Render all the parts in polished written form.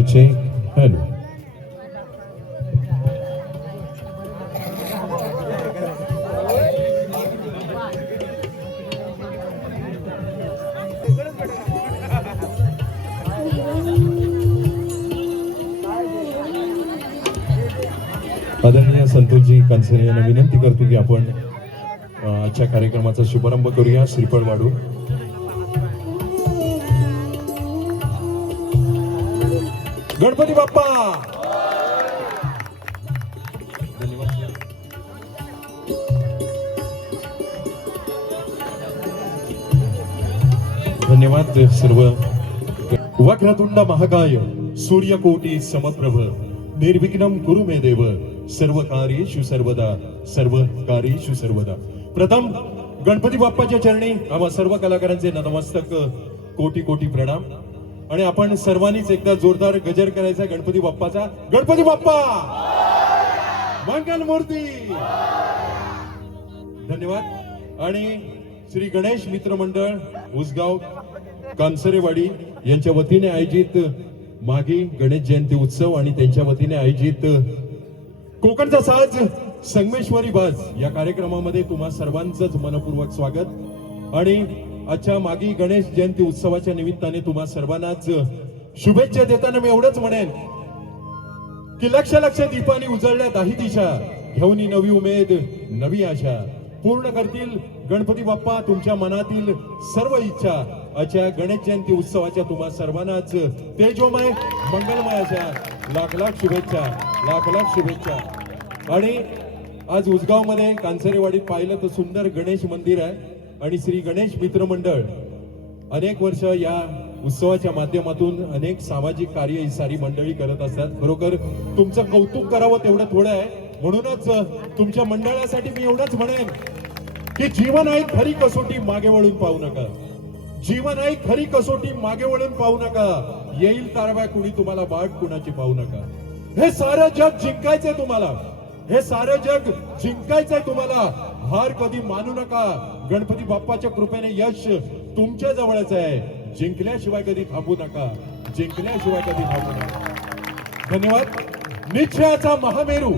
Hello check hello. आदरणीय संतोषजी कांसरे यांना विनंती करतो की आपण आजच्या कार्यक्रमाचा शुभारंभ करूया. श्रीफळ वाढून गणपती बाप्पा. धन्यवाद सर्व. वक्रतुंड महाकाय सूर्यकोटी समप्रभ निर्विघ्नं कुरु मे देव सर्व कार्येषु सर्वदा सर्व कार्येषु सर्वदा. प्रथम गणपती बाप्पाच्या चरणी आम्हा सर्व कलाकारांचे नतमस्तक कोटी कोटी प्रणाम. आणि आपण सर्वांनीच एकदा जोरदार गजर करायचा गणपती बाप्पाचा. गणपती बाप्पा मंगल मूर्ती. धन्यवाद. आणि श्री गणेश मित्र मंडळ उसगाव कांसरेवाडी यांच्या वतीने आयोजित मागी गणेश जयंती उत्सव आणि त्यांच्या वतीने आयोजित कोकणचा साज संगमेश्वरी बाज या कार्यक्रमामध्ये तुम्हा सर्वांचंच मनपूर्वक स्वागत. आणि आजच्या मागी गणेश जयंती उत्सवाच्या निमित्ताने तुम्हा सर्वांनाच शुभेच्छा देताना मी एवढंच म्हणेन की लक्ष लक्ष दीपानी उजळल्या दाही दिशा घेऊन नवी उमेद नवी आशा पूर्ण करतील गणपती बाप्पा तुमच्या मनातील सर्व इच्छा. आजच्या गणेश जयंती उत्सवाच्या तुम्हा सर्वांनाच तेजोमय मंगलमय अशा लाख लाख शुभेच्छा लाख लाख शुभेच्छा. आणि आज उसगाव मध्ये कांसरेवाडीत पाहिलं तर सुंदर गणेश मंदिर आहे आणि श्री गणेश मित्र मंडळ अनेक वर्ष या उत्सवाच्या माध्यमातून अनेक सामाजिक कार्य ही सारी मंडळी करत असतात. खरोखर तुमचं कौतुक करावं तेवढं थोडं आहे. म्हणूनच तुमच्या मंडळासाठी मी एवढंच म्हणेन की जीवन आहे खरी कसोटी मागे वळून पाहू नका. जीवन आहे खरी कसोटी मागे वळून पाहू नका. येईल तारव्या कुणी तुम्हाला वाट कुणाची पाहू नका. हे सारं जग जिंकायचंय तुम्हाला. हे सारं जग जिंकायचंय तुम्हाला. हार कधी मानू नका. गणपती बाप्पाच्या कृपेने यश तुमच्या जवळच आहे. जिंकल्याशिवाय कधी थांबू नका. जिंकल्याशिवाय कधी थांबू नका. धन्यवाद. निश्चयाचा महामेरू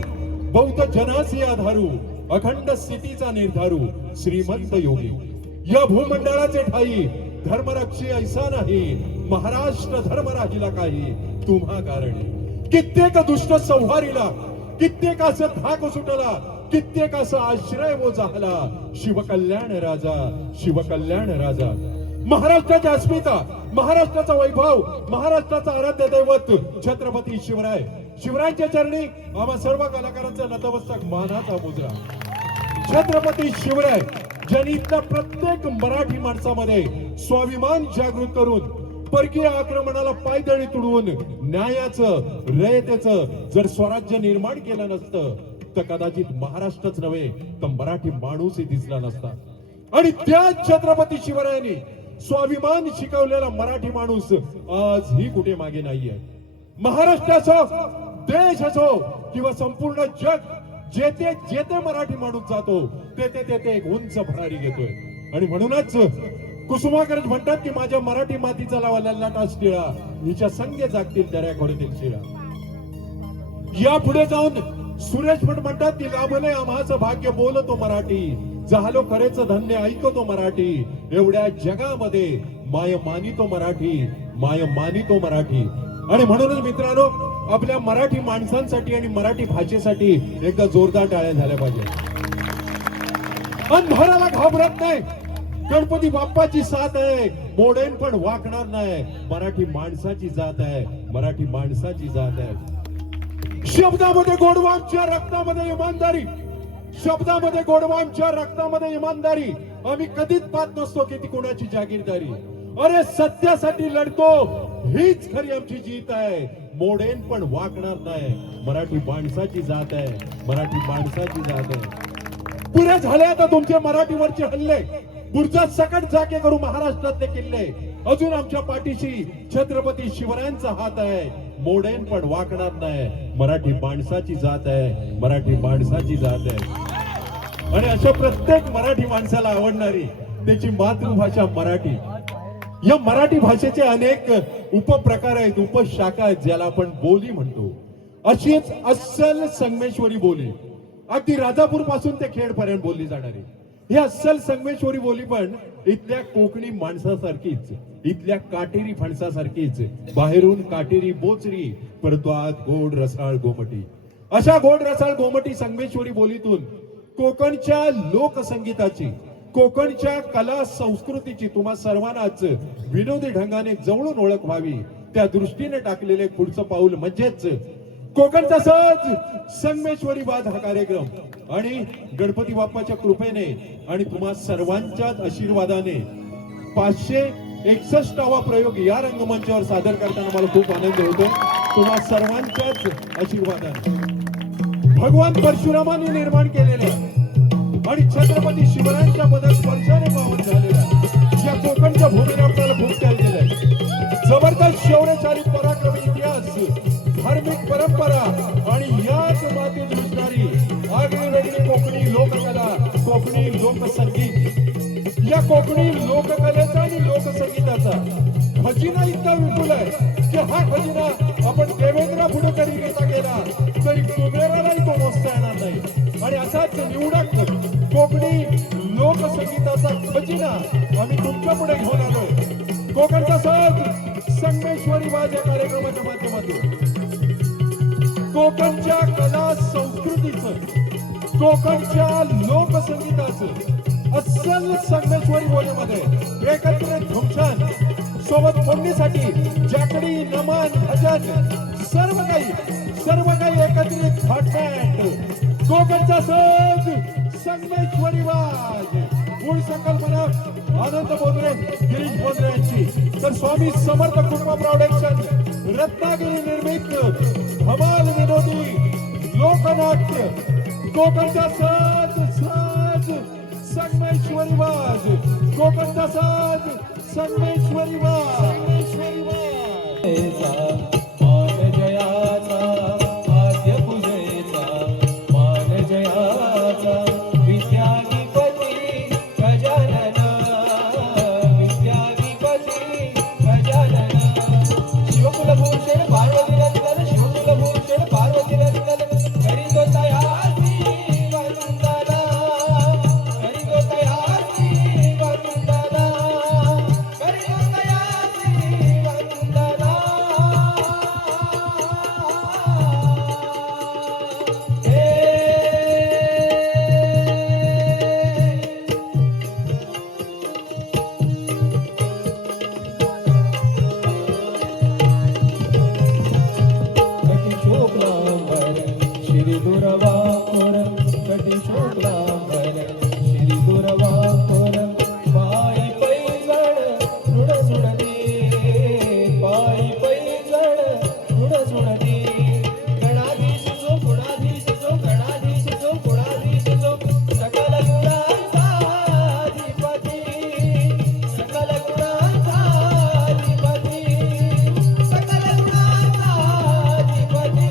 बौद्ध जनासी आधारू अखंड स्थितीचा निर्धारू श्रीमंत योगी या भूमंडळाचे ठाई धर्मरक्षी ऐसा नाही महाराष्ट्र धर्म राहिला काही तुम्हा कारणे. कित्येक दुष्ट संहारीला कित्येकास धाक सुटला कित्येकास आश्रय वो झाला शिवकल्याण राजा शिवकल्याण राजा. महाराष्ट्राची अस्मिता महाराष्ट्राचा वैभव महाराष्ट्राचा आराध्य दैवत छत्रपती शिवराय. शिवरायांच्या चरणी आम्हा सर्व कलाकारांचा नतमस्तक मानाचा मुजरा. छत्रपती शिवराय ज्यांनी इथल्या प्रत्येक मराठी माणसामध्ये स्वाभिमान जागृत करून परकीय आक्रमणाला पायदळी तुडवून न्यायाचं रयतेचं जर स्वराज्य निर्माण केलं नसतं तर कदाचित महाराष्ट्रच नव्हे तर मराठी माणूसही दिसला नसता. आणि त्या छत्रपती शिवरायांनी स्वाभिमान शिकवलेला मराठी माणूस आजही कुठे मागे नाहीये. महाराष्ट्र असो देश असो किंवा संपूर्ण जग जेथे जेथे मराठी माणूस जातो तेथे तेथे एक उंच भरारी घेतोय. आणि म्हणूनच कुसुमाग्रज म्हणतात की माझ्या मराठी मातीचा लावा ललाटा टिळा हिच्या संगे जागतील दऱ्या खोडतील शिळा. या पुढे जाऊन सुरेश भट म्हणतात की लाभले आम्हाचं भाग्य बोलतो मराठी झालो खरेच धन्य ऐकतो मराठी एवढ्या जगामध्ये माय मानितो मराठी माय मानितो मराठी. आणि म्हणूनच मित्रांनो आपल्या मराठी माणसांसाठी आणि मराठी भाषेसाठी एकदा जोरदार टाळ्या झाल्या पाहिजे. अंधाराला घाबरत नाही. गणपती बाप्पाची साथ आहे. मोडेन पण वाकणार नाही. मराठी माणसाची जात आहे. मराठी माणसाची जात आहे. शब्दामध्ये गोडवा आमच्या रक्तामध्ये इमानदारी. शब्दामध्ये गोडवा आमच्या रक्तामध्ये इमानदारी. आम्ही कधीच पाहत नसतो की ती कोणाची जागीरदारी. अरे सत्यासाठी लढतो हीच खरी आमची जीत आहे. मोडेन पण वाकणार नाही. मराठी माणसाची जात आहे. मराठी माणसाची जात आहे. पुरे झाले आता तुमचे मराठीवरचे हल्ले. बुरजा सकट जागे करू महाराष्ट्रातले किल्ले. अजून आमच्या पाठीशी छत्रपती शिवरायांचा हात आहे. मोडेन पण वाकणार नाही. मराठी माणसाची जात आहे. मराठी माणसाची जात आहे. आणि अशा प्रत्येक मराठी माणसाला आवडणारी त्याची मातृभाषा मराठी. या मराठी भाषेचे अनेक उपप्रकार आहेत, उपशाखा आहेत, ज्याला आपण बोली म्हणतो. अशीच अस्सल संगमेश्वरी बोली अगदी राजापूर पासून ते खेड पर्यंत बोलली जाणारी ही अस्सल संगमेश्वरी बोली पण इथल्या कोकणी माणसासारखीच, इथल्या काटेरी फणसासारखीच, बाहेरून काटेरी बोचरी परंतु आत गोड रसाळ गोमटी. अशा गोड रसाळ गोमटी संगमेश्वरी बोलीतून कोकणच्या लोकसंगीताची, कोकणच्या कला संस्कृतीची तुम्हा सर्वांनाच विनोदी ढंगाने जवळून ओळख व्हावी त्या दृष्टीने टाकलेले पुढचं पाऊल म्हणजेच कोकणचा सहज संगमेश्वरी वाद हा कार्यक्रम. आणि गणपती बाप्पाच्या कृपेने आणि तुम्हा सर्वांच्याच आशीर्वादाने 561वा प्रयोग या रंगमंचावर सादर करताना मला खूप आनंद होतो. तुम्हा सर्वांच्याच आशीर्वादाने भगवान परशुरामांनी निर्माण केलेल्या आणि छत्रपती शिवरायांच्या पदस्पर्शाने पावन झालेल्या या कोकणच्या भूमीने आपल्याला खूप काय दिलंय. जबरदस्त शौर्यशाली पराक्रमी इतिहास, धार्मिक परंपरा आणि याच मातीत रुजणारी आगळी वेगळी कोकणी लोककला, कोकणी लोकसंगीत. या कोकणी लोककलेचा आणि लोकसंगीताचा खजिना इतका विपुल आहे की हा खजिना आपण देवेंद्र फुडेकरीकरिता गेला तरी कुबेरालाही तो मोजता येणार नाही. आणि असाच निवडक कोकणी लोकसंगीताचा खजिना आम्ही तुमच्या पुढे घेऊन आलोय. कोकणचा सहज संगमेश्वरी वाद या कार्यक्रमाच्या माध्यमातून कोकणच्या कला संस्कृतीचं, कोकणच्या लोकसंगीताचं अस्सल संगमेश्वरी बोलीमध्ये एकत्रित धुमशान सोबत फोडणीसाठी जाकडी, नमन, भजन सर्व काही एकत्रित थाटमाट कोकणचा सहज संगमेश्वरी वाद. मूळ संकल्पना आनंद बोंद्रे, गिरीश बोंद्रे यांची, तर स्वामी समर्थ कुटुंब प्रोडक्शन रत्नागिरी निर्मित धमाल विनोदी लोकनाट्य कोकणचा सहज संगमेश्वरी वाद. कोकणचा सहज संगमेश्वरी वाद. मान जयाचा आद्य पूजेचा, मान जयाचा विद्याधिपती गजानन, विद्याधिपती गजानन. शिवकुलभूषण पार्वती रत्न, शिवकुलभूषण पार्वती रत्न, करीतो तयासी वंदना, करीतो तयासी वंदना, करीतो तयासी वंदना. कटी शोभनांबर श्री दुर्वापुर, कटी शोभनांबर श्री दुर्वापुर. पायी पैजण ऋण सुणती, पायी पैजण ऋण सुणती. गणाधीश जो गुणाधीश जो, गणाधीश जो गुणाधीश जो, सकल गुणांचा अधिपती, सकल गुणांचा अधिपती, सकल गुणांचा अधिपती.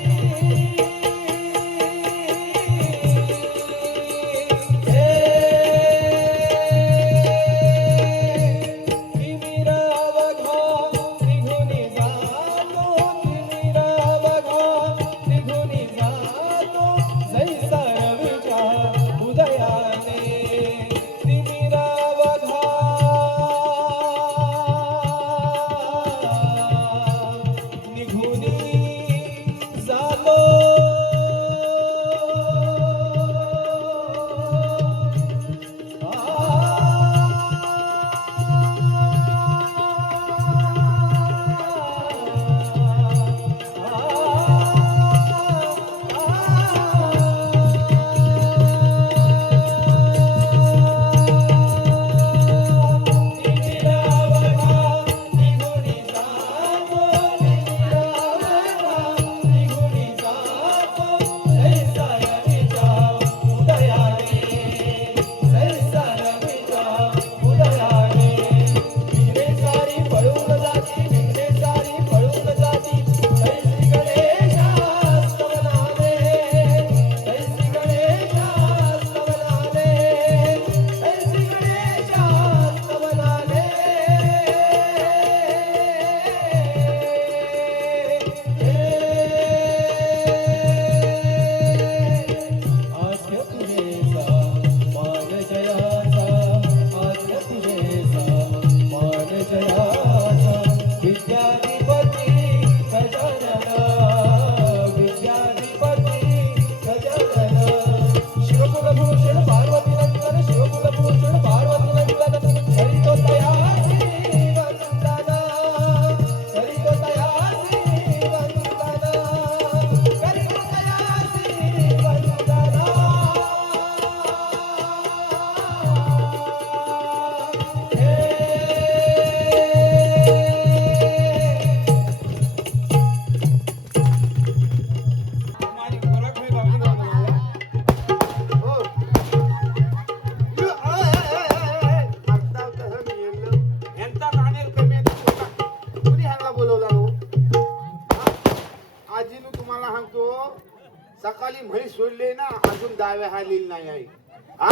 दाव्या हालेली नाही आहे हा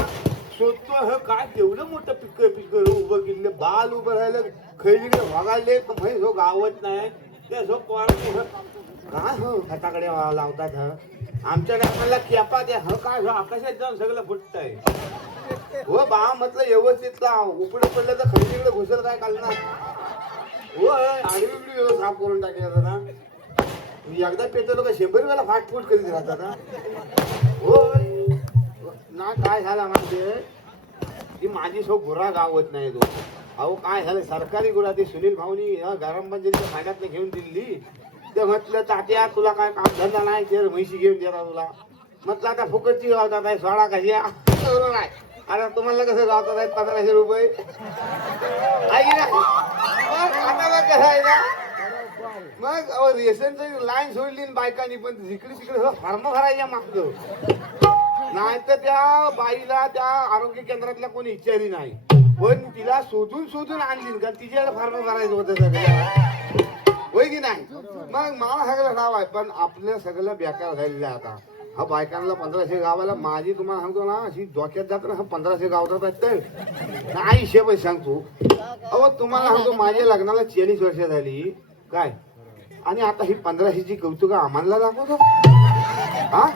शोधतो ह काय तेवढं मोठं पिक उभं केलं बाल उभं राहिलं खैलीकडे वागायले म्हैस हो गावत नाही ते झो काय हो हाताकडे लावतात ह आमच्या मला केपा द्या ह काय हो आकाशात जाऊन सगळं फुटतंय हो बा म्हटलं व्यवस्थित लाव उपडे पडलं तर खैलीकडे घुसल काय काढणार हो आडवी बिडवी साफ करून टाकले ना एकदा पेटवलं का 100 वेळा फाटफूट करीत राहतात ना हो ना काय झाला म्हणजे ती माझी सो गुरा गावत नाही तो अहो काय झालं सरकारी गुरा ती सुनील भाऊनी ग्रामपंचायतीच्या भागात घेऊन दिली ते म्हटलं तात्या तुला काय काम धंदा नाही ते म्हैशी घेऊन देता तुला म्हटलं आता फुकटची गावतात आहे सोळा कशी बरोबर आहे आता तुम्हाला कसं गावतात आहेत 1500 रुपये आहे ना आता कसं आहे ना मग रेशनची लाईन सोडली बायकांनी पण जिकडे तिकडे फॉर्म भरायच्या मागतो नाही तर त्या बाईला त्या आरोग्य केंद्रातल्या कोणी विचारी नाही पण तिला शोधून आणली का तिच्याकडे फॉर्म भरायचं होतं सगळं होय की नाही मग मला सगळं नाव आहे पण आपलं सगळं बेकार झालेलं आहे आता हा बायकांना 1500 गावाला माझी तुम्हाला सांगतो ना अशी डोक्यात जात ना 1500 गावतात तर नाही हिशेब सांगतो अहो तुम्हाला सांगतो माझ्या लग्नाला 40 वर्ष झाली काय आणि आता ही 1500ची कौतुक आम्हाला दाखवतो हा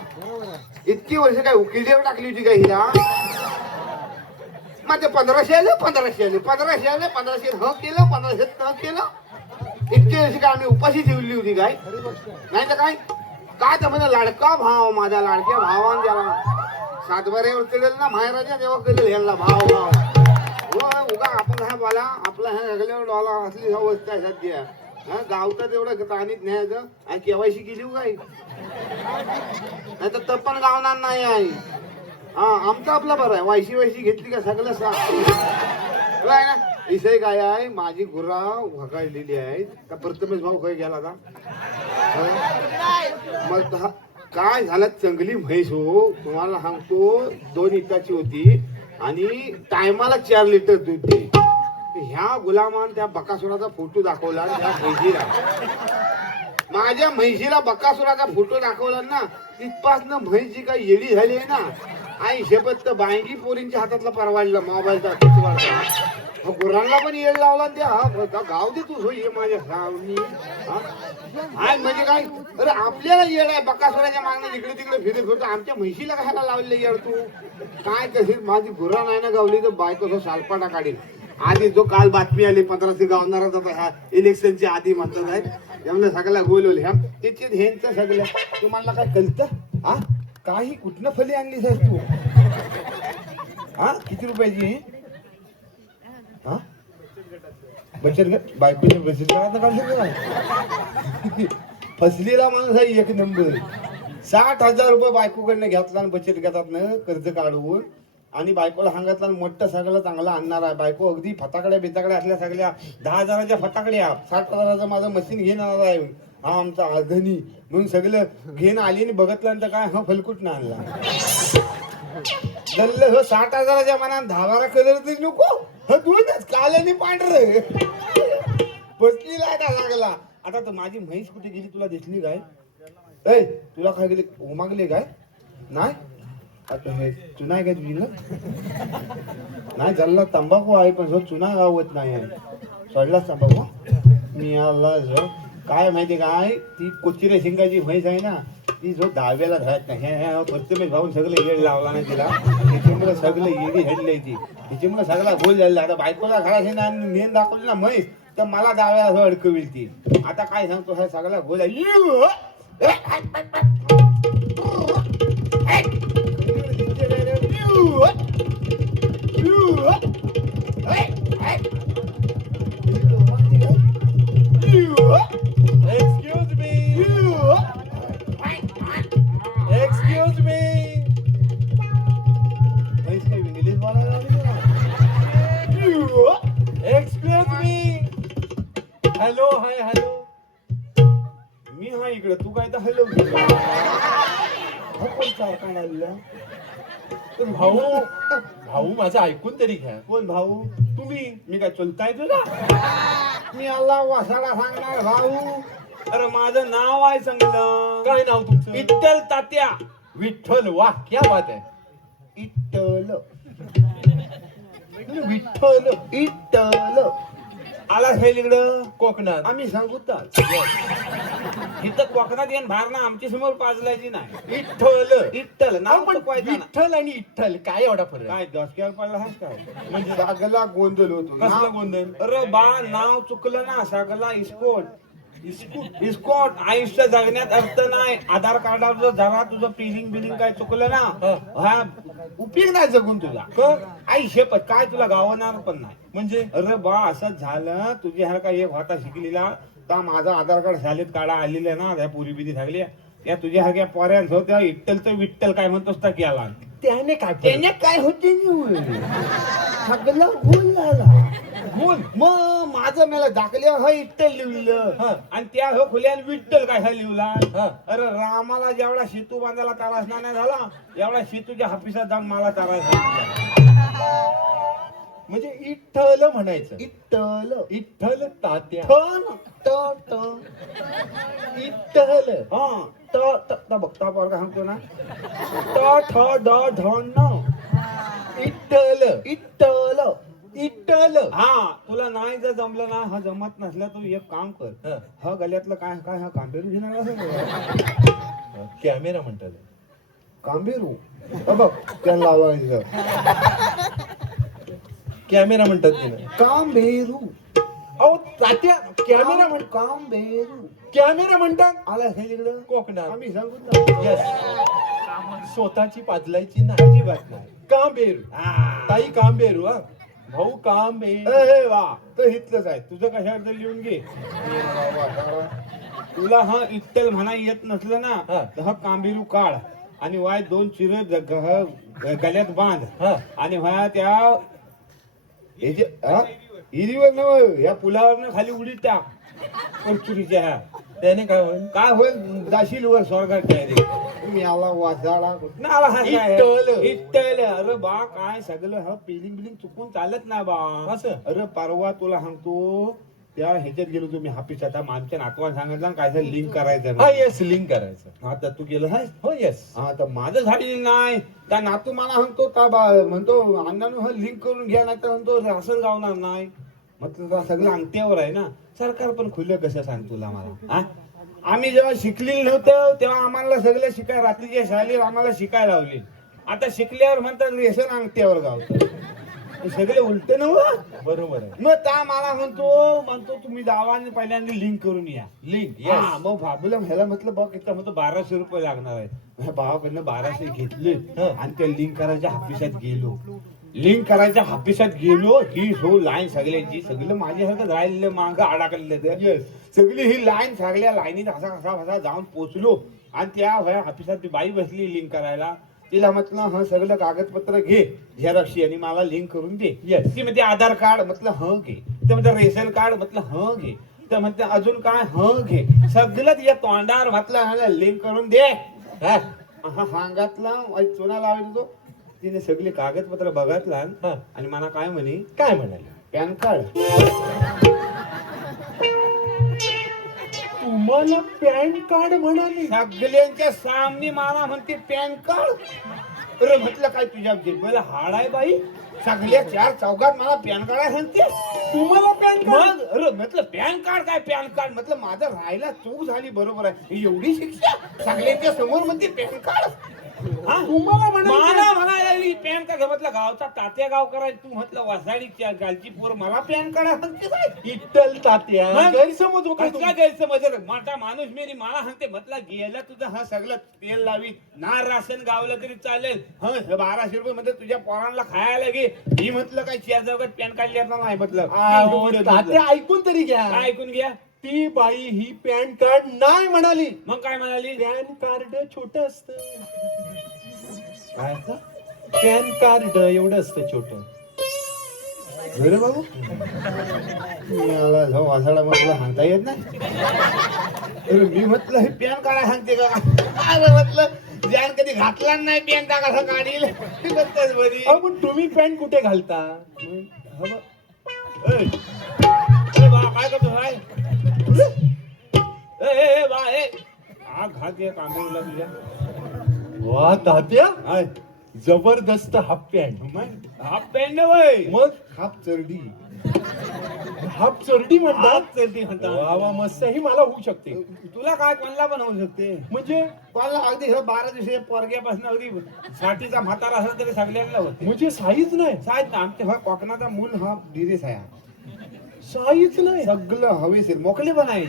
इतकी वर्ष काय उकिलदेव टाकली होती काय हिला मग ते 1500 आले 1500 ह केलं 1500 न केलं इतके वर्ष काय आम्ही उपाशी ठेवली होती काय नाही तर काय तर म्हणजे लाडका भाव माझ्या लाडक्या भावान त्याला 7 बऱ्यावर केलेलं ना महाराजा तेव्हा केलेलं ह्याला भाव उगा आपण काय बोला आपला ह्या सगळ्यावर डॉला असली अवस्था सध्या गावचं तेवढं ताणीत न्यायचं आणि केवायसी केली काय नाही तर पण गावणार नाही आहे हा आमचं आपलं बरं आहे वायशी घेतली का सगळं आहे ना विषय काय आहे माझी गुरा वगाळलेली आहे का प्रथमेश भाऊ काय गेला का मग काय झालं चांगली म्हैस हो तुम्हाला सांगतो 2 इताची होती आणि टायमाला 4 लिटर दूध दे ह्या गुलामान त्या बकासुराचा फोटो दाखवला त्या म्हैशीला माझ्या म्हैशीला बकासुराचा फोटो दाखवला ना तिथपासनं म्हैस जी काही येडी झाली आहे ना आई शेपत तर बायंगी पोरींच्या हातातला परवाडला मोबाईलचा गुरांना पण येड लावला त्या गाव दे तू होई माझ्या सावनी हाय म्हणजे काय अरे आपल्याला येड आहे बकासुराच्या मागणं इकडे तिकडे फिरतो आमच्या म्हैशीला कशाला लावले येड तू काय कशी माझी गुरा नाही ना गावली तर बायको सालपाटा काढेल आधी जो काल बातमी आली 1500 गावणारच आता ह्या इलेक्शनच्या आधी म्हणतात आहेत त्यामुळे सगळ्या गोलवले ह्या त्याचे ह्यांचं सगळं तुम्हाला काय कळतं हा काही कुठनं फली आणली साहेब तू हा किती रुपयाची हा बचत गट बायकोच्या बचत गटात काढले फसलेला माणूस आहे 1 नंबर 60,000 रुपये बायकोकडनं घेतला आणि बचत गटातनं कर्ज काढून आणि बायकोला सांगितलं मोठं सगळं चांगलं आणणार आहे बायको अगदी फटाकड्या बिताकड्या असल्या सगळ्या 10,000च्या फटाकड्या 60,000चं माझं मशीन घेणार आहे हा आमचा धनी म्हणून सगळं घेणं आली आणि बघितलं तर काय हा फलकुट ना आणला गल्ल 60,000च्या मनात 10-12 कलर तरी नको ह दोनच काल आणि पांढर बसली लागला आता तर माझी म्हैस कुठे गेली तुला दिसली काय ए तुला काय गेली उमागले काय नाही आता हे चुना आहे काय तुझी नाही जल्ला तंबाखू आहे पण जो चुना गावत नाही आहे सोडलाच तंबाखू मी आला जो काय माहिती काय ती कोचिरे शिंगाची म्हैस आहे ना ती जो दहाव्याला धरत नाही प्रथमेश भाऊन सगळं येड लावला नाही तिला त्याच्यामुळे सगळं येडी हेडली ती त्याच्यामुळे सगळा गोल झालेला आता बायकोला घराशी ना मेन दाखवली ना म्हैस तर मला दहाव्याला अडकविल ती आता काय सांगतो हा सगळा गोल Excuse me. इंग्लिश बोलायला excuse me hello hi hello मी हा इकडे तू काय तर हॅलो भाऊ भाऊ माझं ऐकून तरी घ्या कोण भाऊ तुम्ही मी काय चलताय तुझा मी अल्ला वासाला सांगणार भाऊ अरे माझं नाव आहे चांगलं काय नाव तुमचं विठ्ठल तात्या विठ्ठल, वाह क्या बात आहे. इट्टल विठ्ठल इट्टल आला हे इकडं कोकणात. आम्ही सांगू तर इथं कोकणात येऊन बाहेर ना आमच्या समोर पाजलायची नाही. विठ्ठल. इट्टल नाव पण चुकवायचं ना. विठ्ठल आणि इठ्ठल काय एवढा फरक? काय दसक्यावर पडला आहेस काय म्हणजे सगळा गोंधळ होतो. कसला नाव- गोंधळ? अरे बा नाव चुकलं ना सगळा इस्कोट इस्कोट आयुष्य जगण्यात अर्थ नाही. आधार कार्डावर जर जरा तुझं बिलिंग काय चुकलं ना हा उपयोग नाही जगून तुझा. आयुष्य पण काय तुला गावणार पण नाही. म्हणजे अरे बा असंच झालं तुझे ह्या काय एक होता शिकलेला तर माझा आधार कार्ड शाळेत काढा आलेला ना त्या पुरी बिरी सगळ्या त्या तुझ्या ह्या पोऱ्यांच त्या इट्टलचं विठ्ठल काय म्हणतोस त्या केला त्याने काय फरक? त्याने काय होते सगळं भूल झाला. बोल. मग माझं मला दाखल्या हा इट्टल लिहिलं आणि त्या हो खुल्यान विठ्ठल काय लिहिला. अरे रामाला जेवढा सेतू बांधायला त्रास नाही झाला एवढा सेतूच्या हापिसात जाऊन मला त्रास झाला. म्हणजे इठ्ठल म्हणायचं. इट्टल इठ्ठल तात्या. इठ्ठल. हा बघता पोरगा सांगतो ना इठ्ठल. इट्टल इठ्ठल. हा तुला नाही जर जमलं ना हा जमत नसला तू एक काम कर हा गल्यातलं काय काय हा कांबेरू घेणार कॅमेरा म्हणतात. कांबेरू बघ त्याला लावायचं कॅमेरा म्हणतात तिने. कांबेरू अहो तात्या कॅमेरा म्हण. कांबेरू कॅमेरा म्हणतात. आला हे इकडं कोकणात. आम्ही सांगू ना Yes. स्वतःची पाजलायची नाही. अजिबात नाही. कांबेरू. ताई कांबेरू. हा भाऊ कांबेरू. ए वा तर हितलंच आहे तुझं कशावर लिहून घे. तुला हा इट्टल म्हणा येत नसलं ना तर हा कांबेरू काढ आणि वाय दोन चिर गल्यात बांध आणि व्हाया त्या हिरीवर नव या पुलावर खाली उडी टाक परचुरीच्या ह्या त्याने काय होईल? काय होईल जाशील वर स्वर्गात तुम्ही आला वाजाडा नाला हा काय? इट्टल. इट्टल. अरे बा काय सगळं हा बिलिंग चुकून चालत नाही बा असं? अरे परवा तुला सांगतो त्या ह्याच्यात गेलो तुम्ही हापीस आता आमच्या नातवाला सांगितलं ना काय लिंक करायचं हा ना. येस लिंक करायचं. हा तर तू गेलं हाय हो येस. हा तर माझं झालेलं नाही त्या नातू मला म्हणतो म्हणतो अण्णानं हा लिंक करून घ्या नाही तर म्हणतो राशन गावणार नाही. म्हटलं सगळं अंगठ्यावर आहे ना. सरकार पण खुलं कसं सांग तुला मला. हा आम्ही जेव्हा शिकलेलं नव्हतं तेव्हा आम्हाला सगळं शिकाय रात्रीच्या शाळेत आम्हाला शिकायला लावले. आता शिकल्यावर म्हणतात रेशन अंगठ्यावर गावतं. सगळे उलट नव्ह. बरोबर आहे. मग त्या मला म्हणतो तुम्ही जावा आणि पहिल्यांदा लिंक करून या. लिंक. हा मग बाबूला ह्याला म्हटलं बघ इथं म्हणतो 1200 रुपये लागणार आहे. भावाकडनं 1200 घेतले आणि त्या लिंक करायच्या हापिसात गेलो. लिंक करायच्या हापिसात गेलो ही हो लाईन सगळ्यांची सगळं माझ्यासारखं राहिलेलं माग अडकलेलं सगळी ही लाईन सगळ्या लाईनीत असा जाऊन पोचलो आणि त्या हापिसात ती बाई बसली लिंक करायला. तिला म्हटलं हा सगळं कागदपत्र घे झेरॉक्स आणि मला लिंक करून दे. ती म्हणते आधार कार्ड म्हटलं ह घे. ते म्हणते रेशन कार्ड म्हटलं ह घे. तर म्हणते अजून काय ह घे. सगळं तिच्या तोंडावर म्हटलं लिंक करून दे. हा सांगितलं चुना लावायचो. तिने सगळे कागदपत्र बघितला आणि मला काय म्हणे काय म्हणाले? Pan card. तुम्हाला पॅन कार्ड म्हणाले? सगळ्यांच्या सामने मला म्हणते पॅन कार्ड. अरे म्हटलं काय तुझ्या मला हाड आहे बाई. सगळ्या 4 चौघात मला पॅन कार्ड आहे सांगते. तुम्हाला पॅन कार्ड? मग अरे म्हटलं पॅन कार्ड काय पॅन कार्ड म्हटलं माझं राहायला चूक झाली. बरोबर आहे एवढी शिक्षा सगळ्यांच्या समोर म्हणते पॅन कार्ड. तुम्हाला मला म्हणायला पॅन कार्ड म्हटलं गावचा तात्या गाव करायचं तू म्हटलं वसाडीच्या गालची पोर मला पॅन कार्ड सांगते काय? इट्टल तात्या गैरसमज होता. कसला गैरसमज माझा माणूस मेरी मला सांगते म्हटलं गेला तुझं हा सगळं तेल लावी ना राशन गावलं तरी चालेल. 1200 रुपये मध्ये तुझ्या पोरांना खायला घे. ही म्हटलं काय शेअर जगत पॅन कार्ड लिहायचं नाही म्हटलं. तात्या ऐकून तरी घ्या. काय ऐकून घ्या. ती बाई ही पॅन कार्ड नाही म्हणाली. मग काय म्हणाली? पॅन कार्ड छोट असत. काय पॅन कार्ड एवढं असतं छोट. बरं बाबू मला वासाडा म्हटलं सांगता येत नाही. अरे मी म्हटलं हे पॅन कार्ड सांगते का? अरे म्हटलं ज्यान कधी घातला नाही पॅन टाका असं काढील बरी. पण तुम्ही पॅन्ट कुठे घालता? बा काय करतो काय बा हे घात घे कांबेरूला तुझ्या वा तात्या, हाय. जबरदस्त हाफ पॅन्ट. मग हाफ पॅन्ट वय मग हाफ चरडी हाफ चरडी म्हणतात. हाफ चरडी म्हणतात. वा वा, मस्त. ही मला होऊ शकते. तुला काय कोणला पण होऊ शकते. म्हणजे कोणाला अगदी हे 12 दिवशी पोरग्यापासून अगदी साठीचा म्हातारा असला तरी सगळ्यांना होते. म्हणजे साईज नाही. साहेब ना आमच्या हा कोकणाचा मूल हा डिरेस आहे. साईज नाही. सगळं हवेशीर मोकळे पण आहे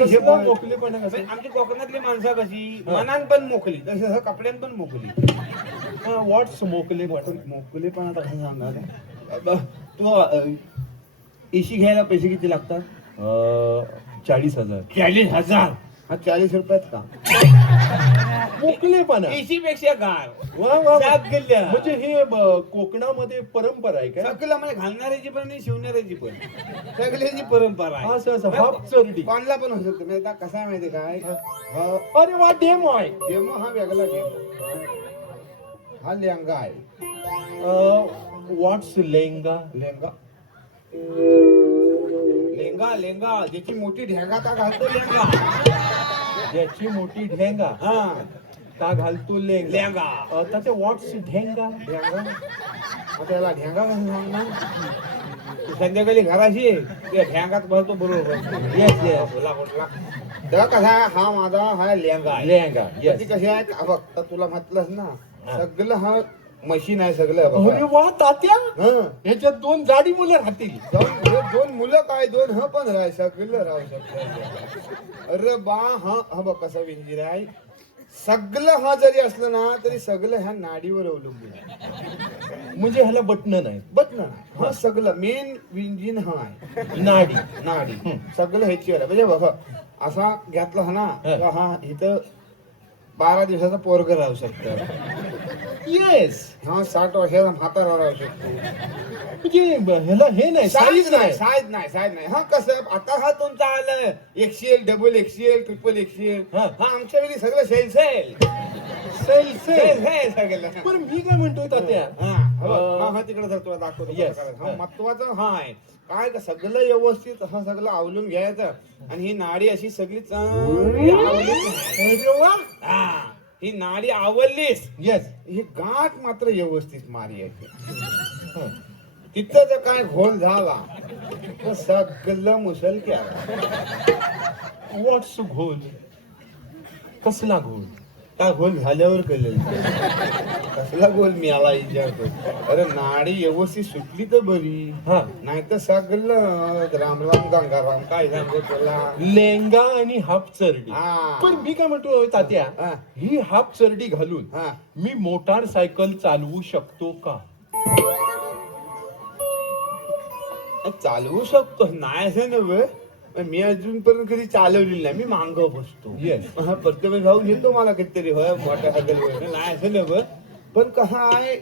कसलं मोकलेपणा कसं? आमची कोकणातली माणसं कशी मनान पण मोकली तसं कपड्यान पण मोकली. व्हॉट्स मोकलेपणा? मोकले पण आता कसं सांगा तू एसी घ्यायला पैसे किती लागतात? 40,000. 40,000. हा 40 रुपयात का? मोकलेपणा. एसी पेक्षा गार. वा वा. सात गल्ल्या. म्हणजे हे कोकणामध्ये परंपरा आहे काय? सगळं म्हणजे घालणाऱ्याची पण आणि शिवणाऱ्याची पण सगळ्याची परंपरा आहे. असं असं हाफ चरडी. कोणला पण होऊ शकतो म्हणजे आता कसा आहे माहिती काय अरे वा, डेमो आहे. डेमो हा वेगळा डेमो. हा लेहंगा आहे. व्हॉट्स लेंगा? लेहंगा लेहंगा लेहंगा ज्याची मोठी ढेंगा ता घालतो लेहंगा. ज्याची मोठी ढेंगा हा का घालतो लेंगा. लेहंगा. त्याचे व्हॉट्स ढेंगा? ढेंगा आता याला ढेंगा कसं सांगणार? तू संध्याकाळी घराशी आहे, त्या ढेंगात भरतो बरोबर. Yes yes. बोला कुठला तर कसा आहे हा माझा हा लेहंगा आहे. लेंगा. ती येस. कशी आहे का बघ तुला म्हटलंस ना सगळं हा मशीन आहे सगळं बघा. अरे वा तात्या, हं. ह्याच्यात 2 जाडी मुलं राहतील. दोन मुलं काय 2 ह पण राह सगळं राहू शकत. अरे बा हा हा बघ कसा विंजीर आहे. सगळं हा जरी असलं ना तरी सगळं ह्या नाडीवर अवलंबून आहे. म्हणजे ह्याला बटन नाही. बघ ना हा सगळं मेन विंजिन हा आहे. नाडी. नाडी सगळं ह्याची आहे. म्हणजे बघा असा घेतला हा ना तर हा इथं 12 दिवसाचा पोरग राहू शकतं. येस. हा 60 वर्षाचा म्हातारा राहू शकतो. म्हणजे ह्याला हे नाही, साईज साईज नाही नाही. साईज नाही साईज नाही. हा कसं आता हा तुमचा आलं XL double XL triple XL. हा. हा आमच्या वेळी सगळं sale sale sale sale. Sale सगळं. पण मी काय म्हणतोय तात्या, हा तिकडे जर तुला दाखवतो Yes. हा महत्वाचं हा आहे काय का सगळं व्यवस्थित हा सगळं आवलून घ्यायचं आणि ही नाडी अशी सगळी चांगली आवली. अरे वा. हा ही नाडी आवडलीस येस. ही गाठ मात्र व्यवस्थित मारी आहे. तिथं जर काय घोल झाला तर सगळं मुसल क्या. व्हॉट्स घोल? कसला घोल? का घोल झाल्यावर कळेल कसला गोल मिळाला विचारतो. अरे नाडी व्यवस्थित सुटली तर बरी. हा. नाही तर सगळं रामराम गंगाराम काय सांगतो तुला. लेंगा आणि हाफ चरडी. हा. पण मी काय म्हणतोय तात्या, हा. ही हाफ चरडी घालून हा मी मोटारसायकल चालवू शकतो का? चालवू शकतो नाही असं नव्हे. पण मी अजूनपर्यंत कधी चालवलेली नाही. मी मांग बसतो. Yes. हा प्रत्येक वेळी जाऊन येतो मला कितीतरी होय मोटरसायकल नाही असं नव्हे. पण कसं आहे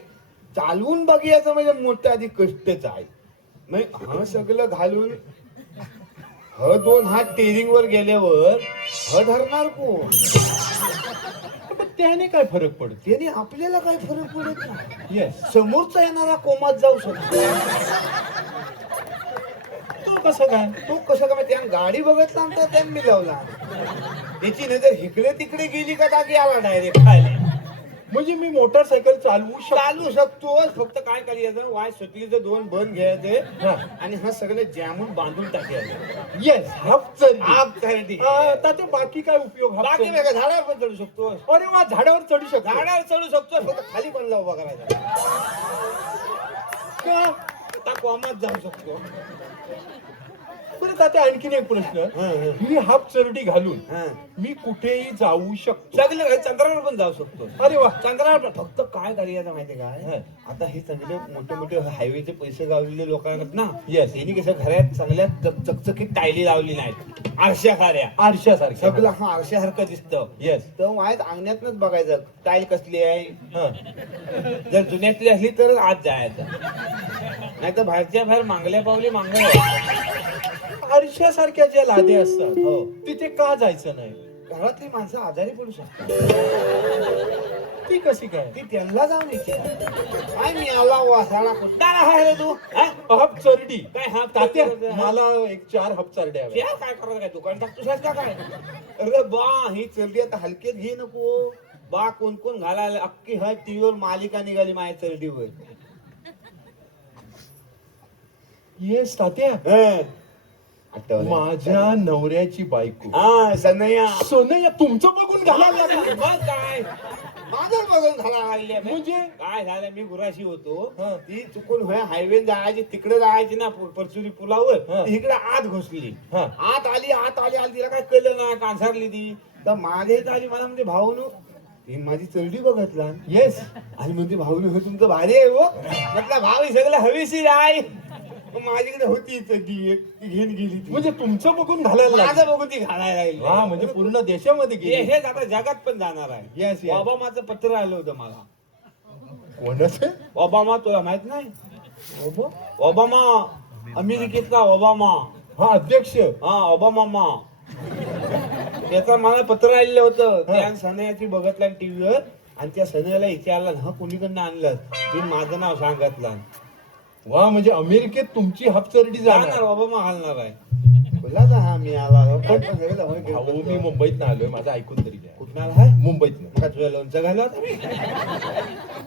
चालवून बघायचं म्हणजे मोठं आधी कष्टच आहे. मग हा सगळं घालून ह 2 हात टेरिंग वर गेल्यावर ह धरणार कोण? पण त्याने काय फरक पडतो? त्याने आपल्याला काय फरक पडत नाही. येस. समोरचा येणारा कोमात जाऊ शकतो. तो कसं काय? तो कसं काय त्या गाडी बघितला आमचा त्याने मिळवला. त्याची नजर इकडे तिकडे गेली का जागी आला डायरेक्ट खाली. म्हणजे मी मोटारसायकल चालवू चालू शकतो. फक्त काय करायचं वाय सुटलीचं 2 बंद घ्यायचे हा. आणि हा सगळं जॅमून बांधून टाकायचं. येस. हाफ चरडी. आप थर्टी तात्या बाकी काय उपयोग? हाफ बाकी चरडी? वेगळं झाडावर पण चढू शकतो. अरे वा, झाडावर चढू शकतो. झाडावर चढू शकतो फक्त खाली पण उभा करायचा. का? आता कोमात जाऊ शकतो. बरं तात्या, आणखीन एक प्रश्न. हा, हा. मी हाफ चरडी घालून हा. मी कुठेही जाऊ शकतो? सगळं काही चंद्रावर पण जाऊ शकतो. अरे वा. चंद्रावर फक्त काय करायचं माहितीये हा. काय आता हे सगळे मोठे मोठे हायवेचे पैसे गावलेले लोक आहेत ना. Yes. त्यांनी कसं घरात चांगल्या चकचकीत टायली लावली नाहीत आरशा साऱ्या. आरशासारखं. सगळं हा आरशासारखं दिसतं. येस. तर वायत अंगणातनच बघायचं टाईल कसली आहे. हा. जर जुन्यातली असली तर आत जायचं नाही तर बाहेरच्या बाहेर मागल्या पावली मागण्या. आरशासारख्या ज्या लाद्या असतात हो तिथे का जायचं नाही? घरातली माणसं आजारी पडू शकतात. ती कशी काय? ती त्यांना जाऊन विचार काय मी आला वासाला कुठला आहे रे तू हा? हाफ चरडी. काय हा तात्या, मला एक 4 हाफ चरड्या हव्या. काय करायचं काय दुकान टाकतोस का काय. अरे बा ही चलती आता हलकेत घे नको. बा कोण कोण घालायला अख्खी हर टीव्हीवर मालिका निघाली माझ्या चरडीवर. येस तात्या, हं. आठवलं. माझ्या नवऱ्याची बायको हा सनया. सोनया तुमचं बघून घालायला लागली. मग काय माझं बघून घालायला लागले. म्हणजे काय झालं, मी गुराशी होतो. हा. ती चुकून हायवे जायची तिकडे जायची ना परचुरी पुलावर. हा. ती इकडे आत घुसली. हा. आत आली तिला काय कळलं नाही, कांसारली ती. तर माझ्या इथं आली, मला म्हणते भाऊनो ती माझी चरडी बघतला. येस. आणि म्हणते भाऊनो हे तुमचं भारी आहे हो. म्हटलं भाऊ हे सगळं हवेशीर आहे. मग माझ्याकडे होती चड्डी एक, ती घेऊन गेली ती. म्हणजे तुमचं बघून घालायला लागली. माझं बघून ती घालायला लागली. हा म्हणजे पूर्ण देशामध्ये गेली. हेच आता जगात पण जाणार आहे. Yes yes. ओबामाचं पत्र आलं होतं मला. कोणाचं? ओबामा तुला माहित नाही? ओबामा अमेरिकेतला ओबामा. हा अध्यक्ष. हा ओबामा. त्याचं मला पत्र आलेलं होतं. त्या सनयाची बघतला टीव्हीवर आणि त्या सनयाला विचारला हा कोणीकडनं आणलं. मी माझं नाव सांगितलं. वा म्हणजे अमेरिकेत तुमची हापचरडी जाणार जाणार. ओबामा घालणार आहे. बोला हा मी आला. भाऊ मी मुंबईत आलोय, माझं ऐकून तरी घ्या. कुठं आला आहे? मुंबईत का तुझ्या लोणचं घालत?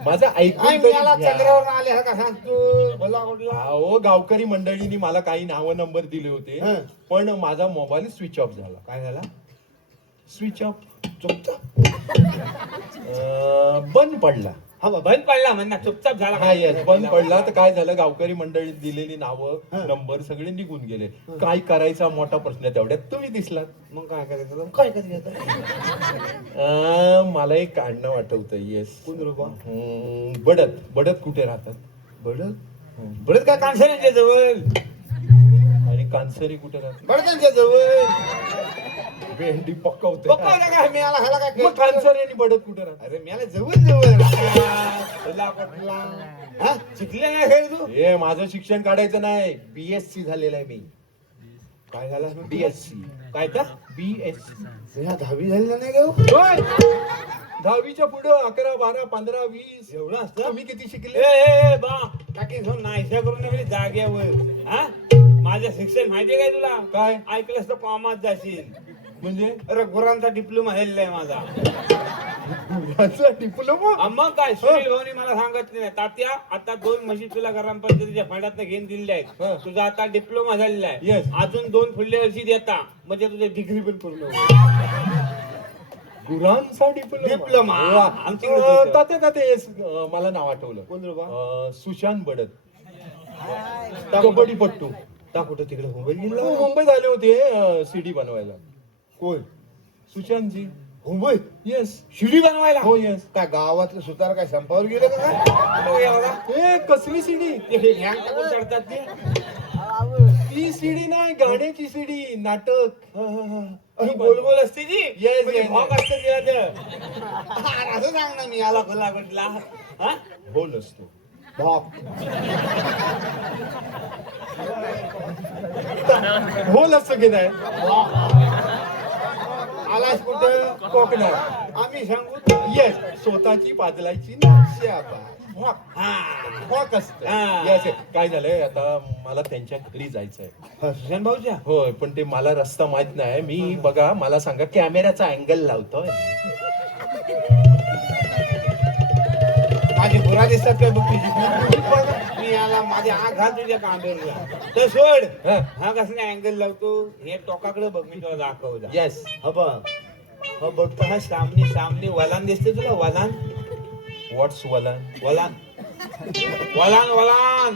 माझं ऐकून मी तरी आला घ्या. चंद्रावर आले हा का सांगतो. बोला कुठला? अहो गावकरी मंडळींनी मला काही नावं नंबर दिले होते, हं. पण माझा मोबाईल स्विच ऑफ झाला. काय झाला? स्विच ऑफ चुपचाप बंद पडला. हा बंद पडला म्हणणार चुपचाप झाला. हा येस बंद पडला. तर काय झालं, गावकरी मंडळीत दिलेली नावं हं. नंबर सगळे निघून गेले. काय करायचा मोठा प्रश्न, तेवढ्यात तुम्ही दिसलात. मग काय करायचं? काय करायचं? मला एक काढणं आठवतं. येस. कोण रुपा? बडत. बडत कुठे राहतात? बडत बडत काय कांसाऱ्यांच्या जवळ. आणि कांसरी कुठे राहतात? बडतांच्या जवळ. भेंडी पक्कवते. पक्का काय मी आला ह्याला काय मग कांसरी आणि बडत कुठे राहतात? अरे मी आला जवळ जवळ शिकले नाही हे तू. हे माझं शिक्षण काढायचं नाही, BSc झालेलं आहे मी. काय झाला? BSc. काय का BSc. 10वी झालेलं नाही का? होय. 10वीच्या पुढं 11, 12, 15, 20 एवढं असतं? तुम्ही किती शिकले? ए बा टाकी घेऊन नाहीशा करून नव्हे जाग्यावर. हा माझं शिक्षण माहितीये काय तुला? काय? ऐकलंस तर कामात जाशील. म्हणजे अरे गुरांचा डिप्लोमा हेल्लाय माझा. डिप्लोमा. मग काय सुनील भाऊनी मला सांगितलं नाही. तात्या आता 2 म्हशी तुला ग्रामपंचायतीच्या फंडात घेऊन दिलेल्या आहेत. तुझा आता डिप्लोमा झालेला आहे. Yes. अजून 2 पुढल्या वर्षी देता म्हणजे तुझी डिग्री पण पूर्ण होईल. गुरांचा डिप्लोमा. डिप्लोमा. आमच्याकडे वा. होतं. तात्या तात्या येस, मला नाव आठवलं. कोण रे बा? सुशांत बडत, कबड्डीपट्टू. ता कुठं तिकडे मुंबईत गेला? मुंबईत आले होते CD बनवायला. कोण? सुशांतजी. मुंबईत येस. शिडी बनवायला? हो येस. काय गावातलं सुतार काय संपावर गेलं का काय? कुठं गेला का? ए कसली CD? ते हँग टाकून चढतात ते. ती CD नाही, गाण्याची CD. नाटक. अरे गोल गोल असते ती. Yes, म्हणजे yes, भोग yes. असतं तिला ते. असं सांग ना मी आला खोला कुठला. हा बोल असतो. भोग. बोल असतं की नाही? आलास कुठं? कोकणात. आम्ही सांगू. येस. स्वतःची पाजलायची ना. शाबास. हा. हॉक असतं. हा. Yes, yes. काय झालंय आता, मला त्यांच्या घरी जायचंय. सुशांत भाऊच्या? होय, पण ते मला रस्ता माहित नाही. मी बघा, मला सांगा, कॅमेऱ्याचा अँगल लावतोय. माझी गुरा दिसतात काय बघ तुझी. मी आला माझी आग घाल तुझ्या कांद्याला. तर सोड. हा. हा कसला अँगल लावतो हे टोकाकडे बघ मी तुला दाखवतो. येस. हा बघ. हा बघतो हा सामने सामने वलान दिसते तुला. वलान व्हॉट्स वलान? वलान वलान वलान.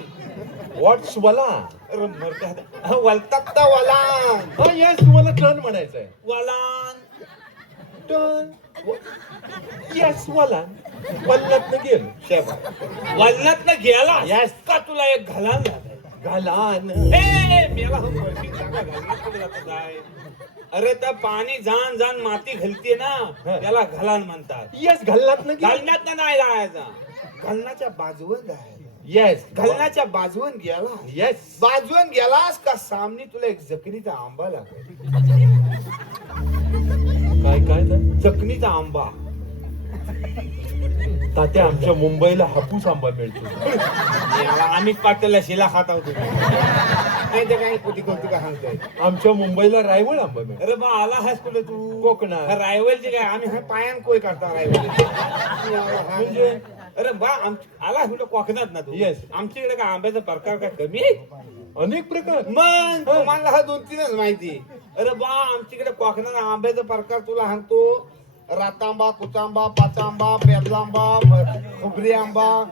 व्हॉट्स वलान? अरे मरतात. हा, वलतात तर वलान. हा येस, तुम्हाला टर्न म्हणायचंय. वलान. टर्न. येस वलान. वल्लात गेलो. वलनात ना गेला. Yes. का तुला एक घालान झालाय? घालान. ए, मेला हो वर्षी जागा घालण्यात कुठे जातो काय? अरे त्या पाणी जाण जाण माती घालते ना त्याला घालान म्हणतात. येस, घालनात गेलो. घालण्यात नाही जायचा. घालण्याच्या बाजूवर जायचं. येस. घालण्याच्या बाजूवर गेला. येस. बाजून गेलास का सामने तुला एक जखनीचा आंबा लागेल. काय काय तर? जखनीचा आंबा. तात्या आमच्या मुंबईला हापूस आंबा मिळतो. आम्ही पाटला शिला खात आहोत. नाही ते काय कुठे कौतुक सांगतोय. आमच्या मुंबईला रायवळ आंबा मिळतो. अरे बा आला हायस कुठे तू कोकणात. रायवलचे काय आम्ही पायान कोय करता रायवल म्हणजे? अरे बा आला कुठे कोकणात ना तू. Yes. आमच्याकडे काय आंब्याचा प्रकार काय कमी आहे. अनेक प्रकार. मग तुम्हाला हा 2-3च माहिती. अरे बा आमच्याकडे कोकणात आंब्याचा प्रकार तुला सांगतो. रातांबा, कुचांबा, पाचांबा, पेरलांबा, खोबरी आंबा,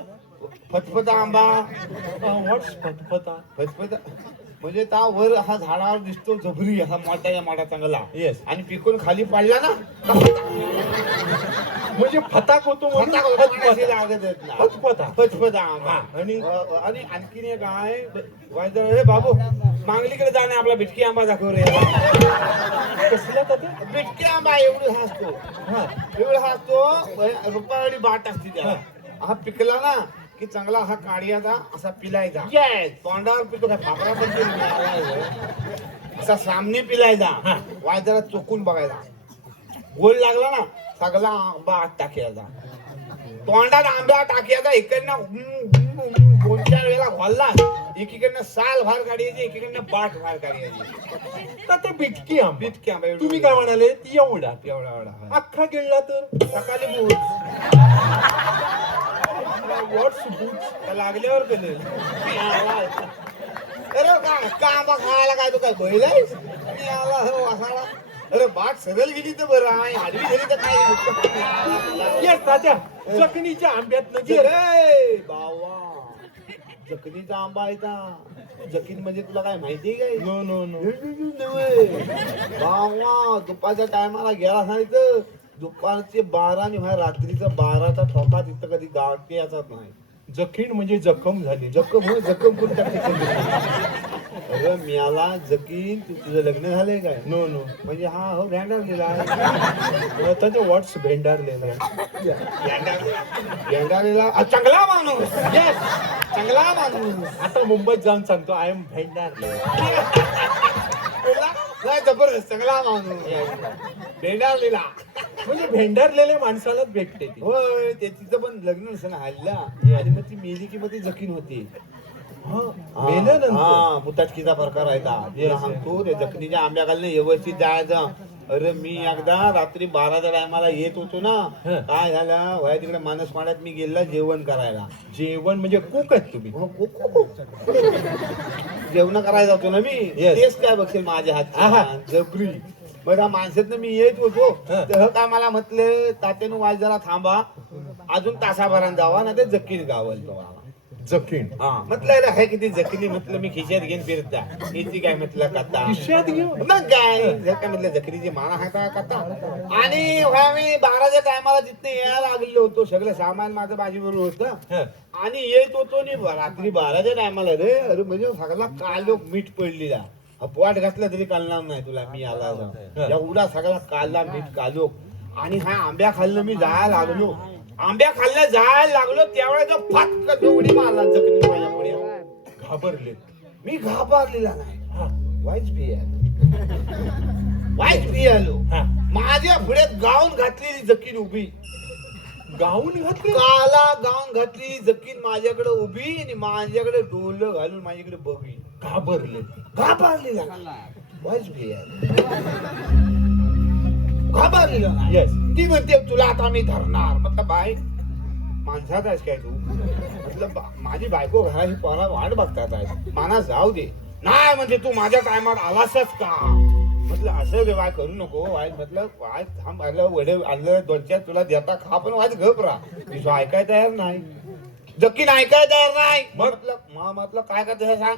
फतफता आंबा. व्हॉट्स फतफता? फतफता म्हणजे त्या वर हा झाडावर दिसतो जबरी हा मोठा चांगला. येस. आणि पिकून खाली पडला ना म्हणजे फताक होतो म्हणून फतफता. फतफता. फतफता आंबा. आणि आणि आणखीन एक आहे वाजता, रे बाबू मांगलीकडे जाणे आपला बिटकी आंबा दाखव रे. कसला तात्या? बिटकी आंबा एवढं हा असतो. हा. एवढा हा असतो रुपावडी बाट असते त्याला. हा पिकला ना की चांगला हा काढियाचा असा पिलायचा. तोंडावर पितो काय फाफरा पण असा सामने पिलायचा. वाय जरा चोकून बघायचा. गोल लागला ना सगळा आंबा आत टाकायचा. तोंडात आंबा टाकायचा. इकडनं 2-4 वेळा घोलला. एकीकडनं साल बाहेर काढायची, एकीकडनं बाट बाहेर काढायची. तात्या बिटकी आंबा. बिटकी आंबा एवढं. तुम्ही काय म्हणाले? एवढा एवढा अख्खा गिळला तर सकाळी बूट व्हॉट्स बूट? लागल्यावर कळेल. अरे का आंबा खायला काय तो काय बैल आहेस? अरे बाट सरळ गेली तर बरं आहे. आडवी गेली तर काय. येस तात्या, जखणीच्या आंब्यात बावा जखनीचा आंबा आहे का? जखीन म्हणजे तुला काय माहिती काय? No no no. बावा दुपारच्या टायमाला गेला सांगितलं. दुपारचे 12 आणि रात्रीचा 12चा ठोका तिथं कधी गावते याचाच नाही. जखीण म्हणजे जखम झाली. जखम कोण टाकते. अरे मियाला जकीन तुझं लग्न झालंय काय? No no. म्हणजे हा हो भेंडारलेला आहे. तात्या व्हॉट्स भेंडारलेला? भेंडारलेला चांगला माणूस. चांगला माणूस. आता मुंबईत जाऊन सांगतो आय एम भेंडारले. नाही जबरदस्त चांगला माणूस. भेंडारलेला म्हणजे भेंडारलेल्या माणसालाच भेटते ती. होय ते तिचं पण लग्न नसतं ना हल्ला. आणि मग ती मेली की मग ती जखीन होती. मेल्यानंतर मुताटकीचा प्रकार आहे का? सांगतो त्या जखनीच्या आंब्या खाली व्यवस्थित जायचं. अरे मी एकदा रात्री 12च्या टायमाला येत होतो ना. काय झालं वया तिकडे मानस पाण्यात मी गेला जेवण करायला. जेवण म्हणजे कुक आहेत तुम्ही? जेवण करायला जातो ना मी. तेच काय बघशील माझ्या हात जबरी. बरं माणसात मी येत होतो तर काय मला म्हटलं तात्यानं वाज जरा थांबा अजून तासाभरात जावा ना ते जखीन गावल तो. जखीण? हा म्हटलं अरे आहे किती जखनी. म्हटलं मी खिशात घेऊन फिरता किती काय म्हटलं कथा. खिशात घेऊन? मग काय काय म्हटलं जखनीची माना आहे का कथा. आणि मी 12च्या टायमाला तिथे यायला लागलो होतो. सगळं सामान माझं माझ्याबरोबर होतं. आणि येत होतो नि रात्री 12च्या टायमाला रे. अरे म्हणजे सगळा कालो मीठ पडलेला. अपवाट घातला तरी चालणार नाही तुला. मी आला एवढा सगळा काला मीठ कालो. आणि हा आंब्या खाल्लं मी जायला लागलो. आंब्या खाल्ल्या जायला लागलो त्यावेळेस फाटकन उडी मारला जखनी माझ्या पुढे. घाबरले? मी घाबरलेला नाही. वाईट आलो. माझ्या पुढे गाऊन घातलेली जखीन उभी. गाऊन घातली? काला गाऊन घातलेली जखीन माझ्याकडे उभी आणि माझ्याकडे डोलं घालून माझ्याकडे बघी. घाबरले? घाबरलेला घाबरलेला. येस. ती म्हणते तुला आता मी धरणार. म्हटलं बाय माणसात आहेस काय तू? म्हटलं माझी बायको घराची पोरा वाट बघतात आहे. माना जाऊ दे. नाही म्हणजे तू माझ्या टायमात आलासच का? म्हटलं असं रे वाय करू नको. वाय म्हटलं वाय थांब वडे आणलं 2-4 तुला देता खा पण वाज गप राहा. मी ऐकाय तयार नाही. जकीन ऐकाय तयार नाही. म्हटलं काय करते सांग.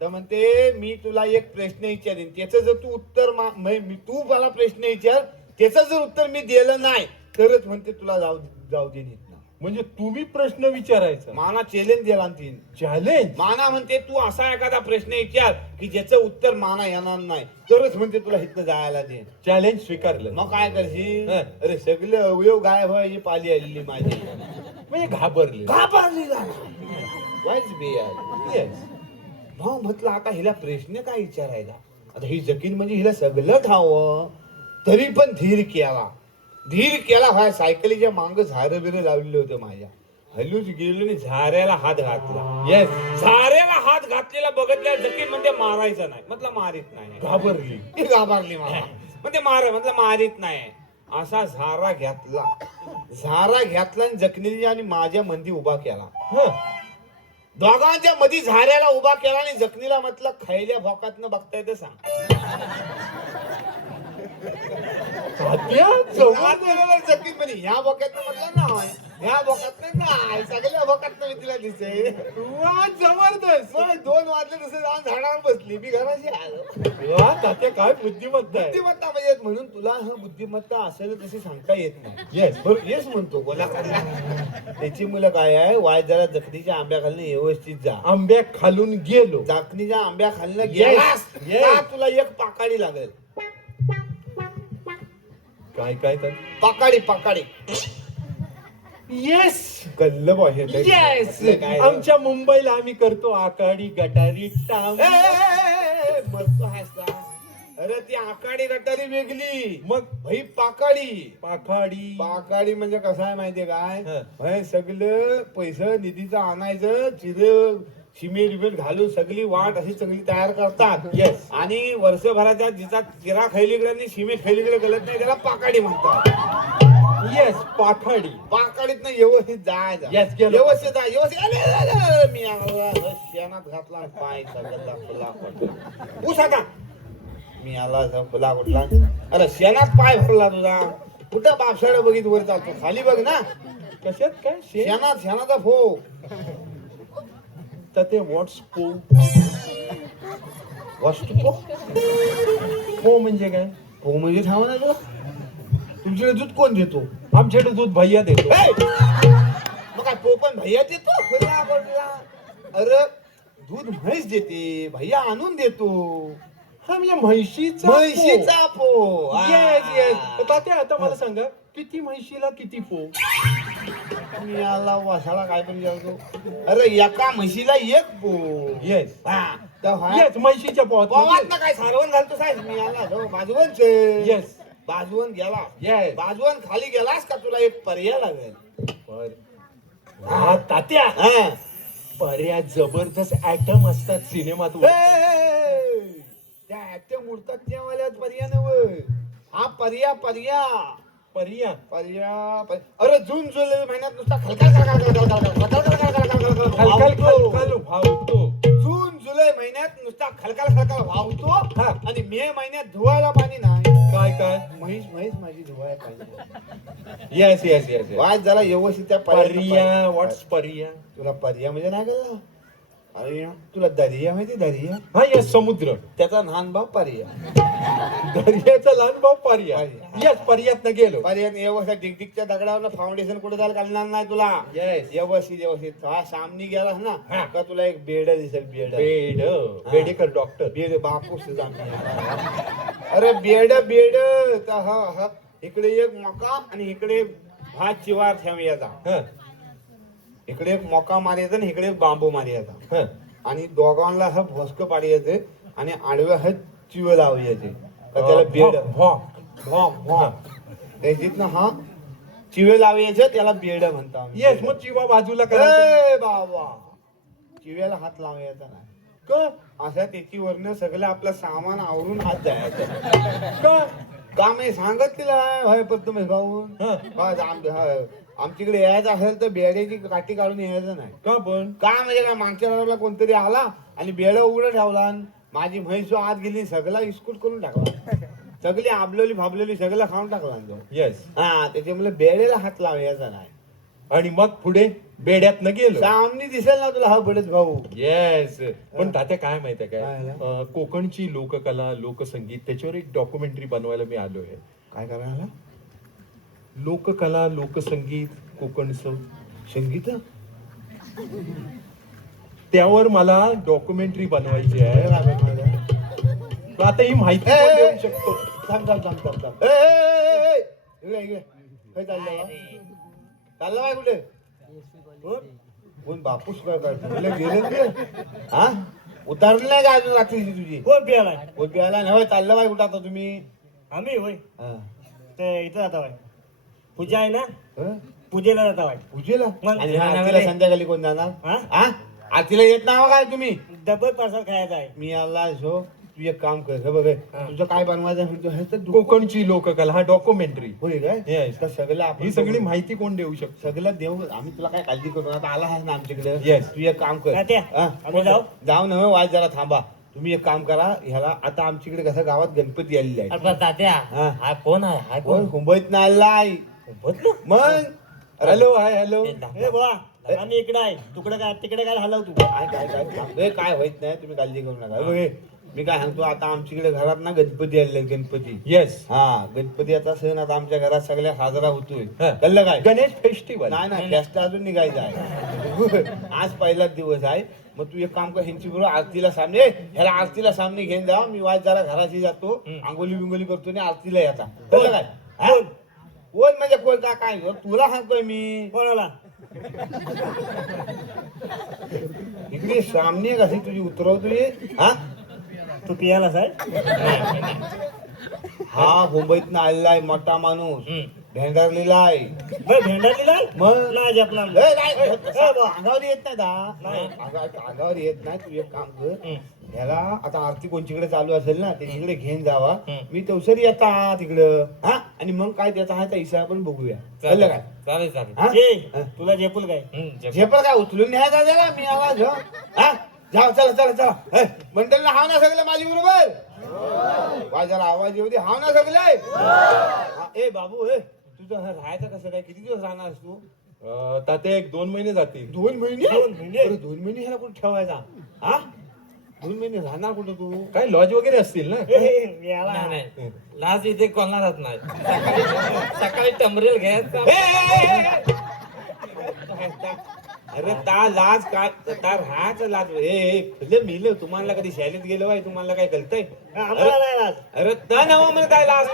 तर म्हणते मी तुला एक प्रश्न विचारेन त्याचं जर तू उत्तर तू मला प्रश्न विचार त्याचं जर उत्तर मी दिलं नाही तरच म्हणते तुला जाऊ दे. म्हणजे तुम्ही प्रश्न विचारायचा? माना चॅलेंज दिला. चॅलेंज? माना म्हणते तू असा एखादा प्रश्न विचार की ज्याचं उत्तर माना येणार नाही तरच म्हणते तुला इथं जायला दे. चॅलेंज स्वीकारलं? मग काय करशील? अरे सगळे अवयव गायब व्हायची पाली आलेली माझी. म्हणजे घाबरली भाऊ. म्हटलं आता हिला प्रश्न काय विचारायचा. आता ही जकीन म्हणजे हिला सगळं ठावं तरी पण धीर केला. व्हाय सायकलीच्या मांग झाडं बिरं लावलेलं होतं माझ्या. हल्लूच गेलो आणि झाऱ्याला हात घातला. येस. झाऱ्याला हात घातलेला बघितल्या जखीन म्हणजे मारायचं नाही म्हटलं मारित नाही. घाबरली. ती घाबरली मला म्हणजे म्हटलं मारित नाही. असा झारा घेतला आणि जखनीने आणि माझ्या मंदी उभा केला. दोघांच्या मध्ये झाऱ्याला उभा केला आणि जखनीला म्हटलं खैल्या भोकातनं बघता येतं सांग. जखीन म्हणे ह्या भोक्यातनं म्हटलं नाही, ह्या भोकातनं नाही, सगळ्या भोकातनं मी तिला दिसे. जबरदस्त. मग 2 वाजले दुसरे जाऊन झाडावर बसली. मी घराशी आलो. तात्या काय बुद्धिमत्ता आहे. बुद्धिमत्ता म्हणजे म्हणून तुला हा बुद्धिमत्ता असेल तशी सांगता येत नाही. येस. येस म्हणतो बोला. त्याची मुलं काय आहे, वाय जरा जखनीच्या आंब्या खालनं व्यवस्थित जा. आंब्या खालून गेलो. जखनीच्या आंब्या खालनं गेलास Yes. का तुला एक पाकाडी लागेल. काय काय तर पाकाडी येस. कल्ल पाहिजे येस. आमच्या मुंबईला आम्ही करतो आकाडी गटारी टाम. मरतो हसला. अरे ती आकाडी गटारी वेगळी, मग भाई पाकाडी पाखाडी म्हणजे कसं आहे माहितीये काय, हं. भाई सगळं पैसे निधीचं आणायचं, चिर सिमेंट घालून सगळी वाट अशी सगळी तयार करतात. Yes. आणि वर्षभराच्या जिचा चिरा खैलीकडे आणि सिमेंट खैलीकडे गलत नाही त्याला पाकाडी म्हणतात. येस. पाखाडी. पाकाडीत ना व्यवस्थित जायचं. Yes, गेलो. व्यवस्थित जाय व्यवस्थित. अरे, मी आला शेणात घातला आणि पाय सगळा फुला पडला. ऊस आता मी आला फुला कुठला. अरे शेणात पाय भरला तुझा. कुठं बापसाड बघित वर चालतो, खाली बघ ना. कशात काय शेणाचा फो. तर ते व्हॉट्स पो. वस्तू पो म्हणजे काय? हो म्हणजे थांबा ना तुला. तुमच्याकडे दूध कोण देतो? आमच्याकडे दूध भैया देतो. मग काय पो पण भैया देतो? अरे दूध म्हैस देते, भैया आणून देतो. हा म्हणजे म्हैशीचा पो. Yes yes. तात्या आता मला सांगा, किती म्हैशीला किती पो? मी आला वासाला काय पण जातो. अरे एका म्हशीला एक पो. येस. येस म्हैशीच्या पोवात ना काय सारवण घालतो साहेब. मी आला बाजवण. येस. बाजवण गेला. येस. बाजवण खाली गेलास का तुला एक पर्याय लागेल. हा तात्या, पर्याय जबरदस्त ऍटम असतात सिनेमात. त्या ऍक्टिव्ह उडतात त्या वाल्यात पर्याय नव्हे. हा पर्याय पर्या अरे जून जुलै महिन्यात नुसता भावतो. जून जुलै महिन्यात नुसता खलकाल वाहतो. आणि मे महिन्यात धुवायला पाणी नाही. काय म्हैस माझी धुवायला पाहिजे. Yes yes yes. वाज जरा व्यवस्थित त्या पर्या. व्हॉट्स पर्या? तुला पर्याय म्हणजे नाही का? अरे तुला दर्या माहिती? दर्या हा येस. समुद्र. त्याचा लहान भाव पर्याय. दर्याचा लहान भाऊ पर्या. येस. पर्यात गेलो. पर्याय व्यवस्थित डिगडिगच्या दगडावर फाउंडेशन कुठे जायला घालणार नाही तुला. येस. व्यवस्थित हा सामनी गेलास ना का तुला एक बेड दिसेल. बेडेकर डॉक्टर. बेड बापूस. अरे बेड इकडे एक मका आणि इकडे भात चिवार ठेवायचा. इकडे एक मका मारायचा आणि इकडे एक बांबू मारायचा. आणि दोघांना हा भोसक पाडायचे आणि आडवे हा चिव लावायचे. त्याला बेड त्याच्यात ना हा चिवे लावायचे त्याला बेड म्हणता. येस. मग चिवा बाजूला बाबा चिव्याला हात लावायचा नाही असं त्याची वरनं सगळं आपलं सामान आवरून हात जायचं. का मी सांगत तिला तुम्ही भाऊ आमच्याकडे यायचं असेल तर बेड्याची काठी काढून यायचं नाही. का पण? का म्हणजे काय, मागच्या रोडला कोणतरी आला आणि बेड उघडं ठेवला. माझी म्हैस आत गेली, सगळा इस्कूट करून टाकला. सगळी आबलेली फाबलेली सगळं खाऊन टाकला. येस. त्याच्यामुळे बेड्याला हात लावायचा नाही. आणि मग पुढे बेड्यात न गेलो. सामनी दिसेल ना तुला हा बडच भाऊ. येस. पण तात्या काय माहितीये काय, कोकणची लोककला लोकसंगीत त्याच्यावर एक डॉक्युमेंटरी बनवायला मी आलोय. काय करायला? लोककला लोकसंगीत कोकणचं संगीत त्यावर मला डॉक्युमेंटरी बनवायची आहे. आता ही माहिती देऊ शकतो. चालला बाय कुठे? कोण बापूस गेले? हा उतारली नाही का अजून रात्रीची तुझी? कोण प्यालाय? कोण प्यायला नाही. चाललं बाय कुठं आता तुम्ही? आम्ही होय ते इथं जाता होय. पूजा आहे ना? पूजेला जाता वाट पूजेला मग आणि आरतीला संध्याकाळी कोण जाणार हा? हा आरतीला येत नाव काय तुम्ही डबल पार्सल खायचा आहे. मी आला जो तू एक काम कर हे बघ तुझं काय बनवायचं आहे म्हणतो हे तर कोकणची लोककला हा डॉक्युमेंटरी होय काय Yes. तर सगळं आपण ही सगळी माहिती कोण देऊ शकतो सगळं देऊ आम्ही तुला काय काळजी करू आता आला आहेस ना आमच्याकडे Yes. तू एक काम कर तात्या, हा? आम्ही जाऊ? जाऊ ना वाज जरा थांबा तुम्ही एक काम करा ह्याला आता आमच्याकडे कसं गावात गणपती आलेले आहे अरे तात्या हा. हा कोण आहे हा कोण कोण मुंबईत ना आलाय बदलू मग हॅलो हाय हॅलो ए बुवा आम्ही इकडे आहे तिकडे काय हलव तू काय काय काय हे काय होत नाही तुम्ही काळजी करू नका हे बघ, मी काय सांगतो आता आमच्याकडे घरात ना गणपती आलेले आहेत, गणपती येस हा गणपतीचा सण आता आमच्या घरात सगळ्या साजरा होतोय हा. कळलं काय गणेश फेस्टिवल नाही नाही जास्त अजून निघायचं आहे आज पहिलाच दिवस आहे मग तू एक काम कर ह्यांची बरोबर आरतीला सामने ह्याला आरतीला सामने घेऊन जा मी वाज जरा घराशी जातो आंघोली बिंगोली करतो आणि आरतीला येता कळलं काय हा? कोण म्हणजे कोण काय तुला सांगतोय मी कोणाला इकडे सामने कशी तुझी उतरवतोय हा तू पियाला साहेब हा मुंबईत ना आलेला आहे मोठा माणूस भेंडारलेला आहे भेंडारलीला मग? नाही जपला ए, नाही, ए, बुवा. अंगावर येत नाही नाही. अंगावर येत नाही तू एक काम कर ह्याला आता आरती कोणच्याकडे चालू असेल ना त्याच्याकडे घेऊन जावा मी तवसरी येता तिकडं हा आणि मग काय त्याचा आहे त्या हिशोब आपण बघूया कळलं काय चालेल चालेल हा? ए, तुला झेपूल काय झेपल काय उचलून न्यायचा त्याला मी आवाज हो हा जाऊ चला चला चला मंडळला हाव ना सगळं माझी बरोबर जरा आवाज येऊ दे हाव ना सगळे हा, ए बाबू ए तुझं राहायचं कसं काय किती दिवस राहणार तू तात्या 1-2 महिने जातील 2 महिने 2 महिने? अरे 2 महिने ह्याला कुठे ठेवायचा हा 2 महिने राहणार कुठं तू काय लॉज वगैरे असतील ना याला नाही नाही लाज इथे कोणालाच नाही सकाळी टमरेल घ्यायचं अरे ता लाज काय ता राहायचं लाज खुले मिलं तुम्हाला कधी शाळेत गेलो आहे तुम्हाला काय कळतंय आम्हाला नाही राहत. अरे ता नवा मला काय लाज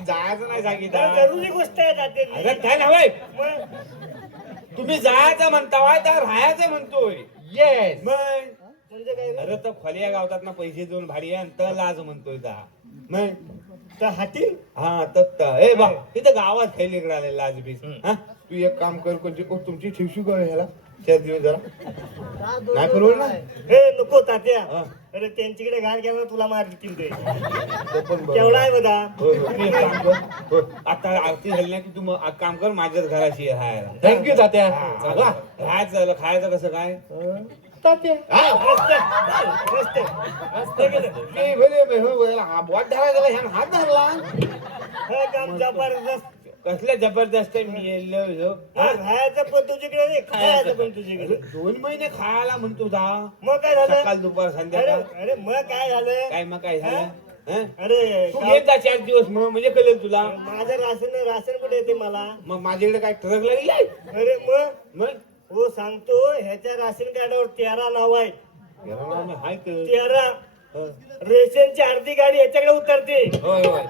जायचं नाही सांगितलं जरुरी गोष्ट आहे तात्या. अरे काय नव्हे मग तुम्ही जायचं म्हणतावाय त्या राहायचं म्हणतोय येस मग म्हणजे काय रे? अरे तर खोल्या गावतात ना पैसे देऊन भाडी आहे तर लाज म्हणतोय ता मग तर हाती हा तर ए बा इथं गावात खैली इकडे आले लाज बीज हा तू एक काम कर कोणती तुमची ठेवशी कर ह्याला 4 दिवस जरा नाही परवडणार हे नको तात्या हा. अरे त्यांच्याकडे घाण केला तुला मारतील ते ते पण बरोबर. केवढा आहे बघा होय, होय. तू एक काम कर. होय. आता आरती झाली ना की तू मग काम कर माझ्याच घराशी ये राहायला थँक्यू तात्या हा, राहायचं खायचं कसं काय तात्या रस्ते रस्ते रस्ते गेले ए, भले, भले, भले. हा, बोट धरायचा का? ह्यानं हात धरला हे काम जबरदस्त कसल्या जबरदस्त आहे मी येलो. हा? राहायचं पण तुझ्याकडे नाही, खायचं पण तुझ्याकडे 2 महिने खायला म्हणतो जा मग काय झालं सकाळ दुपार अरे संध्याकाळ अरे मग काय झालं काय मग काय झालं हं? अरे तू घेत जा 4 दिवस मग म्हणजे कळेल तुला माझं राशन कुठे येते मला मग माझ्याकडे काय ट्रक लागली अरे मग मग हो सांगतो ह्याच्या राशन कार्डावर 13 नाव आहे हाय तर 13 हं. रेशनची अर्धी गाडी ह्याच्याकडे उतरते होय होय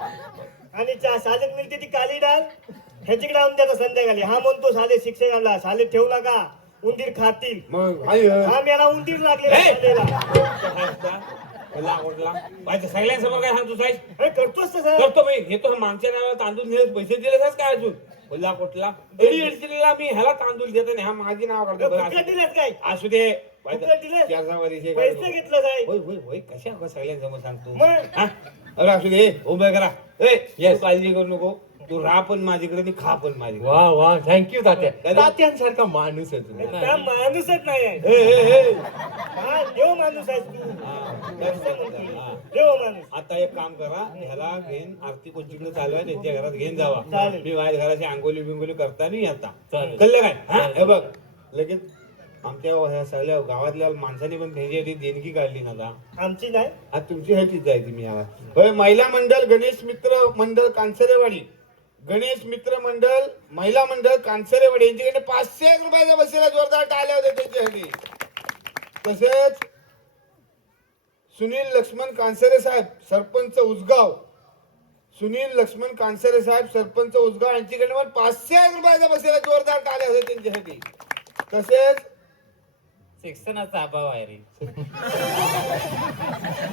आणि साधन मिळते ती काली डाळ ह्याच्याकडे आणून द्यायचा संध्याकाळी हा म्हणतो साधे शिक्षकांना साधे ठेवू नका उंदीर खातील मग हाय हा मेला उंदीर लागले हे! सगळ्यांसमोर काय सांगतो साहेब करतोस तसं करतो मी घेतो मागच्या नावाला तांदूळ नेले पैसे दिले काय अजून कोल्हा कुठला एडीएडसीला मी ह्याला तांदूळ देतो आणि हा माझी नाव काढतो बरं, फुकट दिलेत काय असू दे फुकट दिले? पैसे पैसे घेतलं काय होय होय होय कशा सगळ्यांसमोर सांगतो मग? हा? अरे असू दे उभं करा ए येस काळजी करू नको तू राह पण माझ्याकडे आणि खा पण माझ्याकडे वा वा थँक्यू तात्या तात्यांसारखा माणूस आहे तुम्ही त्या माणूसच नाही आहे हे, हे, हे. हा देव माणूस आहेस तू हा, कसं म्हणतोय? हा. देव माणूस आता एक काम करा ह्याला घेऊन आरती कोणतीकडे चालू आहे त्यांच्या घरात घेऊन जावा चालेल. मी माझ्या घराची आंघोली बिंगोली करता नाही आता चालेल. कळलं काय हा हे बघ लगेच आमच्या ह्या सगळ्या गावातल्या माणसांनी पण त्याची देणगी काढली ना आता आमची नाही आज तुमची ह्याचीच जायची मी याला होय महिला मंडळ गणेश मित्र मंडळ कांसरेवाडी गणेश मित्र मंडळ महिला मंडळ कांसरेवाडी यांच्याकडे 500 रुपयाच्या बसेला जोरदार टाळ्या होत्या त्यांच्यासाठी तसेच सुनील लक्ष्मण कांसरे साहेब सरपंच उसगाव सुनील लक्ष्मण कांसरे साहेब सरपंच उसगाव यांच्याकडे पण 500 रुपयाच्या बसेला जोरदार टाळ्या होत्या त्यांच्यासाठी तसेच शिक्षणाचा अभाव आहे रे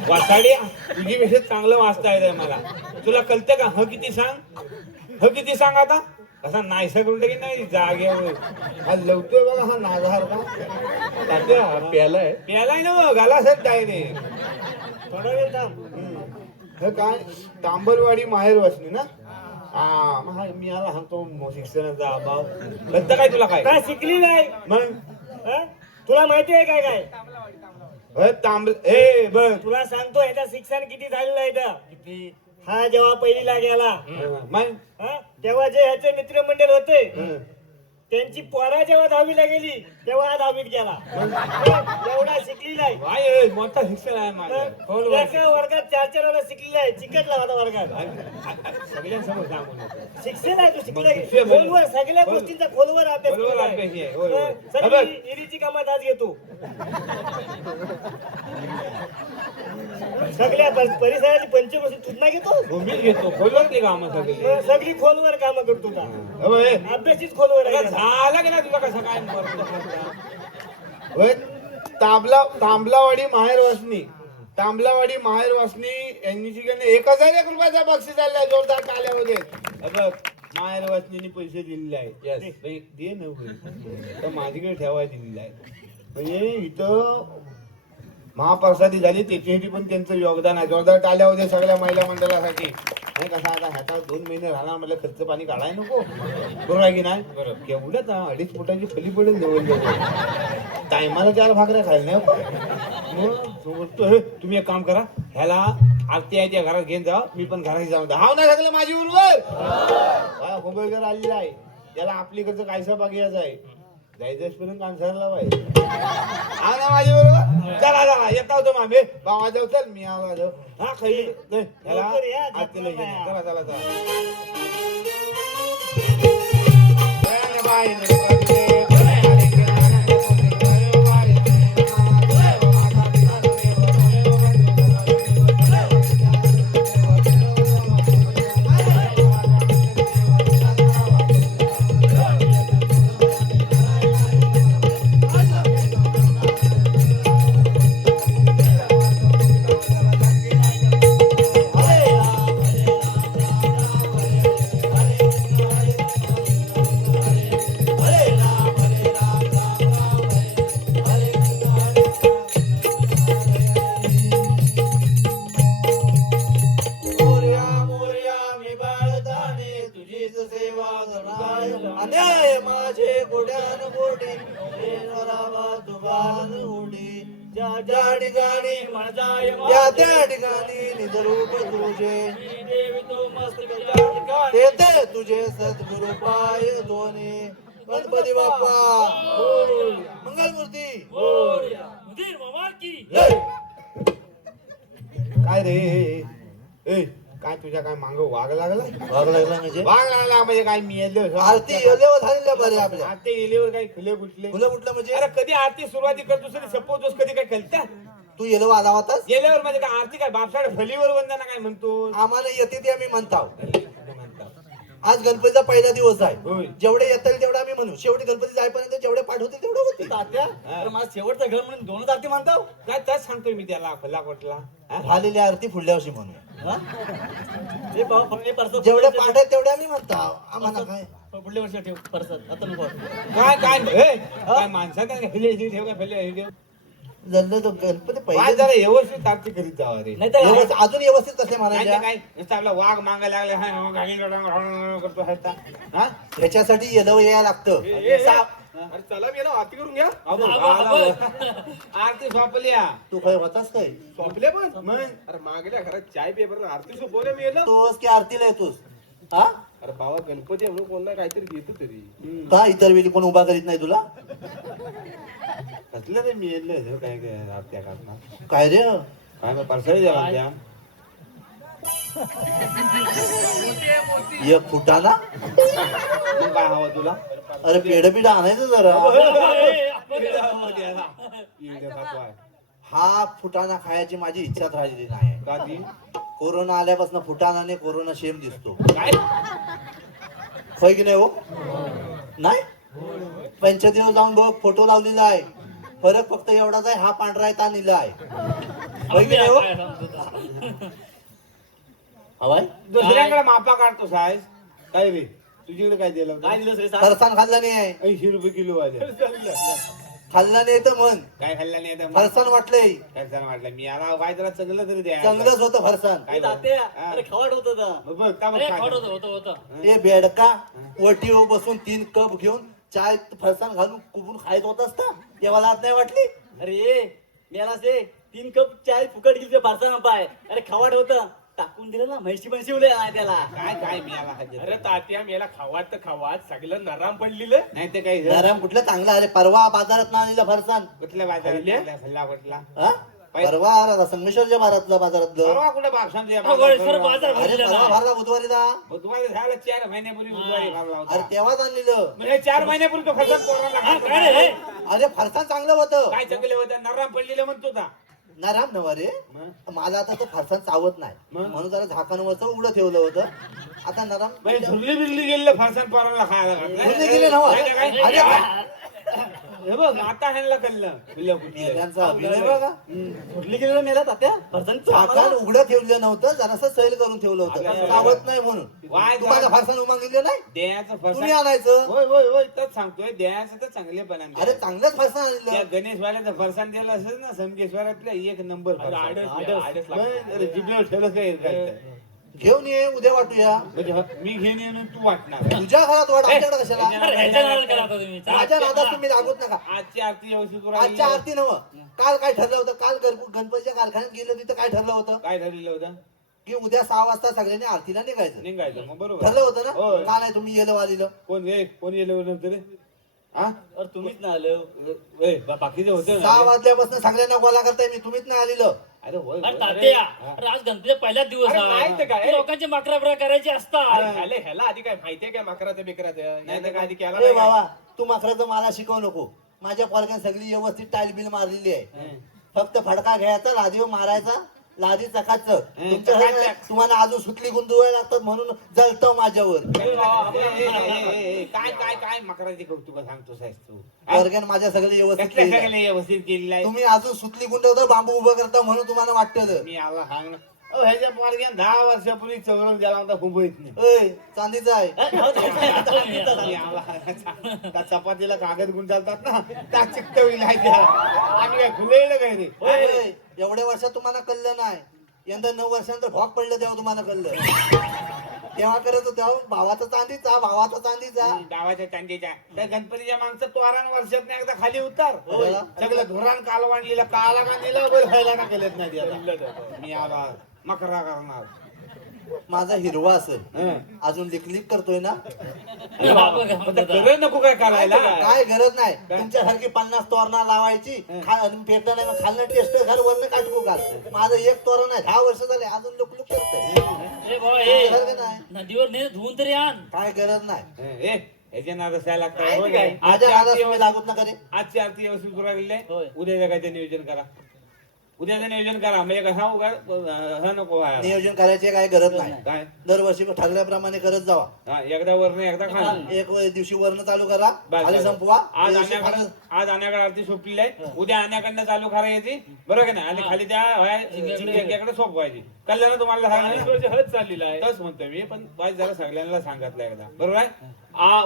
वाचाडी तुझी विषय चांगलं वाचता येत मला तुला कळतं का ह किती सांग आता असा नाहीसा करून की नाही जागेवर हा लवतोय बघा हा नागार का तात्या प्यालाय प्यालाय ना घाला सर डायरेक्ट थोडा वेळ थांब. हे काय तांबरवाडी माहेर वाचली ना हा मग मी आला सांगतो शिक्षणाचा अभाव कळतं काय तुला काय काय शिकली नाही मग हा? तुला माहिती आहे काय काय ए बघ तुला सांगतो ह्याचं शिक्षण किती झालेलं आहे इथं. हा जेव्हा पहिलीला गेला मग हा, तेव्हा जे ह्याचे मित्रमंडळ होते हं. त्यांची पोरा जेव्हा 10वीला गेली तेव्हा हा 10वीत गेला. एवढा शिकली नाही. काय मोठा शिक्षण आहे माझं खोल एका वर्गात 4 वेळा शिकलेला आहे. चिकटला होता वर्गात. सगळ्यांसमोर सांगू नको शिक्षण आहे तू शिकला खोलवर सगळ्या गोष्टींचा खोलवर अभ्यास खोलवर केलेला अभ्यास आहे. आहे. होय, होय. हा, हा बघ. सगळी इरीची कामात आज घेतो. सगळ्या परिसराची पंचकृषी तुझना घेतो. मी घेतो खोलवर ते काम सगळे सगळी खोलवर काम करतो का अभ्यासीच खोलवर आहे. झाला की ना तुला कसं काय तांबलावाडी माहेर वासनी तांबलावाडी माहेर वासनी यांनी शिकणे 1001 रुपयाचा बक्षीस आला जोरदार टाळ्यामध्ये बघ माहेर वासनीने पैसे दिलेले आहेत दे न होईल तर माझ्याकडे ठेवायला दिलेले आहे म्हणजे इथं महाप्रसादी झाली त्याच्यासाठी पण त्यांचं योगदान आहे जोरदार टाळ्या होते सगळ्या महिला मंडळासाठी नाही कसा आता ह्याचा 2 महिने राहणार म्हटलं खर्च पाणी काढाय नको बरोबर आहे की नाही बरोबर केवढं 2.5 फुटाची फली पडेल जवळ टायमाला 4 भाकऱ्या खायला नाही तुम्ही एक काम करा ह्याला आरती आहे त्या घरात घेऊन जा मी पण घरात जाऊन हाव ना सगळं माझी बरोबर मुंबईकर आलेला आहे त्याला आपलीकडचं कायसा बागीयाचं आहे जायचं कांसारला पाहिजे हा ना माझ्या बरोबर चला चला येता होतो मामे बाबा जाऊ चल मी आला जाऊ हा खाई ह्याला आरतीला घेऊन जा. चला चला अन्याय माझे गोड्यान गोडी तुबाल उडी ज्या ठिकाणी त्या त्या ठिकाणी निजरूप तुझे तेथे तुझे सद्गुरु पाय दोन्ही गणपती बाप्पा मंगलमूर्ती जय. काय रे ए काय तुझ्या काय मांग वाघ लागला भाग लागला म्हणजे वाघ लागला म्हणजे काय मी आरती येल्यावर झालेल्या बरे आपल्या आरती गेल्यावर काही खुले कुठले फुलं कुठलं म्हणजे अरे कधी आरती सुरुवाती करतोस आणि सपोज कधी काय कळता तू येलो आला होतास गेल्यावर म्हणजे काय आरती काय बापसाड फलीवर वंदना काय म्हणतो आम्हाला येते ते आम्ही म्हणताव आज गणपतीचा पहिला दिवस होय. आहे जेवढे येतील तेवढे आम्ही म्हणू शेवटी गणपती जाईपर्यंत जेवढे पाठ होतील तेवढे होतील तर माझं शेवटचं घर म्हणून 2 आरती म्हणताव. काय त्याच सांगतोय मी त्याला फला कोटला झालेली आरती पुढल्या वर्षी म्हणू हे हे परसत जेवढे पाठ आहेत तेवढे आम्ही म्हणताव आम्हाला काय पुढल्या वर्षी ठेव परसत आता नको. काय काय काय माणसात ठेव काय फले जर तो गणपती काय पहिले जरा व्यवस्थित आरती करीत जावा रे नाही तर अजून व्यवस्थित कसे काय म्हणायचे काय नुसतं आपला वाघ मागायला लागला हा, गाडी करतो हसता. हा? ह्याच्यासाठी येलं यायला लागतं अरे चला मी आरती करून घ्या आरती सोपल्या तू काय होतास काय सोपले पण मग अरे मागल्या घरात चाय पेपर आरती सोपवल्या मी येलं तोस की आरतीला येतोस हा अरे बाबा गणपती म्हणून कोणला काहीतरी घेतो तरी का इतर वेळी कोण उभा करीत नाही तुला कसलं रे मी येलं काय काय आरत्या करणार काय रे काय मग परसाळी द्या त्या 1 फुटाला मग काय हवं तुला अरे पेढ आणायचं जरा हा फुटाणा खायची माझी इच्छाच राहिलेली नाही का ती कोरोना आल्यापासून फुटाणाने कोरोना शेम दिसतो काय होय की नाही हो नाही पंचदिन जाऊन बघ फोटो लावलेला आहे फरक फक्त एवढाच आहे हा पांढरा आहे ता निला आहे होय की नाही हो हवाय दुसऱ्याकडे मापा काढतो साहेब काय रे तुझ्याकडे काय दिलं होतं? काय दिलं रे फरसाण खाल्लं नाही 80 रुपये किलो आले. खाल्लं नाही तर म्हण काय खाल्ला नाही आता? फरसाण वाटलंय काय सांग वाटलं मी आता काय जरा चगलं तरी द्या. चांगलंच होतं फरसाण. काय तात्या हा. अरे खवाट होत बघ का बघ काय होतं ते बेडका वटीवर बसून 3 कप घेऊन चाय फरसाण घालून कुबून खायत होतास ना तेव्हा लाज नाही वाटली. अरे मेला से 3 कप चाय फुकट गेली फारसा पाय अरे खवाट होतं टाकून दिलं ना म्हैशी उले त्याला काय काय मी आला खाल्लं? अरे तात्या मेला खावात तर खावात सगळं नराम पडलेलं नाही ते काही गरम कुठलं चांगलं अरे परवा बाजारात ना आणलेलं फरसाण. कुठल्या बाजारात खाल्ला कुठला? हा? परवा आला संगमेश्वरच्या बाजारातलं परवा कुठे बागशांत अरे परवा भरला बुधवारीला. बुधवारी झालं 4 महिन्यापूर्वी बुधवारी भरला अरे होता. तेव्हाच आणलेलं. म्हणजे 4 महिन्यापूर्वी तो फरसाण पोराला खाल्ला. अरे फरसाण चांगलं होतं. काय चांगले होतं नराम पडलेलं म्हणतो का? नराम नव्ह रे मला आता तो फरसाण चावत नाही म्हणून जरा झाकणवरचं उघडं ठेवलं होतं आता नराम म्हणजे धुरली बिरली गेलेलं फरसाण पोराला खायला घातलं. धुरली गेले नव्ह. नाही का काय? अरे हे बघ आता ह्यांना कळलं फुलं कुठली. त्यांचा अभिनय बघा. कुठली गेलेलं मेला तात्या फरसाण झाकण उघडं ठेवलं नव्हतं जरासं सैल करून ठेवलं होतं चावत नाही म्हणून. वाय तुम्हाला फरसाण उमागितलं नाही द्यायचं तुम्ही फरसाण आणायचं. होय होय होय तर सांगतोय द्यायचं तर चांगलेपणाने अरे चांगलंच फरसाण त्या आणलं. गणेश वाल्याचं फरसाण दिलं असेल ना समकेश्वरातल्या 1 नंबर जिभेवर ठेवलं काय घेऊन ये उद्या वाटूया. म्हणजे मी घेऊन येऊन तू वाटणार तुझ्या घरात वाट आमच्याकडे कशाला. माझ्या नादात काय तुम्ही लागूत नका. आजची आरती व्यवस्थित आजच्या राहिली. आरती नव काल काय ठरलं होतं काल गणपतीच्या कारखान्यात गेलं तिथं काय ठरलं होतं काय ठरलेलं होतं की उद्या 6 वाजता सगळ्यांनी आरतीला निघायचं निघायचं मग बरोबर ठरलं होतं ना. होय. का नाही तुम्ही येलं वालीलं. कोण येलं नव्हतं रे हा तुम्हीच ना आलं बाकीचे होते 6 वाजल्यापासून सगळ्यांना गोळा करताय मी तुम्हीच नाही आलेलं. अरे होय होय. तात्या आज गणपती पहिलाच दिवस अरे नाही तर काय? लोकांची माकरा बिकरा करायची असतात ह्याला आधी काय माहितीये काय मकराचं बिकराचं नाही तर काय आधी केला अरे नाही काय? बाबा तू माखराचं मला शिकवू नको. माझ्या पोरग्यान सगळी व्यवस्थित टाईल बिल मारलेली आहे. फक्त फडका घ्यायचा लादीवर मारायचा लादी चकाचक. तुमच्या तुम्हाला अजून सुतली गुंदवायला लागतात म्हणून जळतो माझ्यावर. काय काय काय मकराची कौतुक सांगतो साहेब तू पोरग्यान माझ्या सगळं व्यवस्थित कसल्या केलेलं आहे. सगळे व्यवस्थित केलेलं आहे तुम्ही अजून सुतली गुंडवता बांबू उभं करता म्हणून तुम्हाला वाटतं. मी आला सांग ह्याच्या पोरग्यान 10 वर्षापूर्वी चौरंग गेला होता मुंबईत नाही ऐ चांदीचा आहे. मी आला. त्या चपातीला कागद गुंडाळतात ना त्या चिकटविला आम्ही काय खुलेलं काय रे ऐ, एवढ्या वर्षात तुम्हाला कळलं नाही. यंदा 9 वर्षानंतर भॉक पडलं तेव्हा तुम्हाला कळलं. तेव्हा करत तेव्हा भावाचा चांदीचा गावाच्या चांदीच्या त्या गणपतीच्या मागचं तोरण वर्षात एकदा खाली उतार सगळं धुरान कालवाणलीला काला कांदीला व्हायला ना केलेत नाही त्याला. मी आला मकरा करणार माझा हिरवा असेल अजून लिकलिक करतोय ना. खरं नको काय करायला काय गरज नाही तुमच्यासारखी 50 तोरणा लावायची पेटलं नाही मग खालनं टेस्ट घाल वरनं काटको घाल. माझं 1 तोरण आहे 10 वर्ष झाले अजून लुकलुक करतंय. नदीवर ने धुवून तरी आण काय गरज नाही. ह्याच्या नाद काय माझ्या नादात तुम्ही लागूत नका रे. आजची आरती व्यवस्थित करू लागले होय. उद्याचं काय ते नियोजन करा उद्याचं नियोजन करा म्हणजे कसा हा नको व्हायला. नियोजन करायची काय गरज नाही. काय दरवर्षी ठरल्याप्रमाणे करत जावा. हा एकदा वरण एकदा खाणं एक दिवशी वरण चालू करा बस, खाली बस. संपवा. आज त्या दिवशी आज आण्याकडे आरती सोपलेली आहे उद्या आण्याकडनं चालू करायची बरोबर का नाही आणि खाली त्या जिंक्याकडे सोपवायची कल्याण तुम्हाला सांगितलं हळद चाललेला आहे तस म्हणतोय मी पण वाईट जरा सगळ्यांना सांगितलं एकदा बरोबर आहे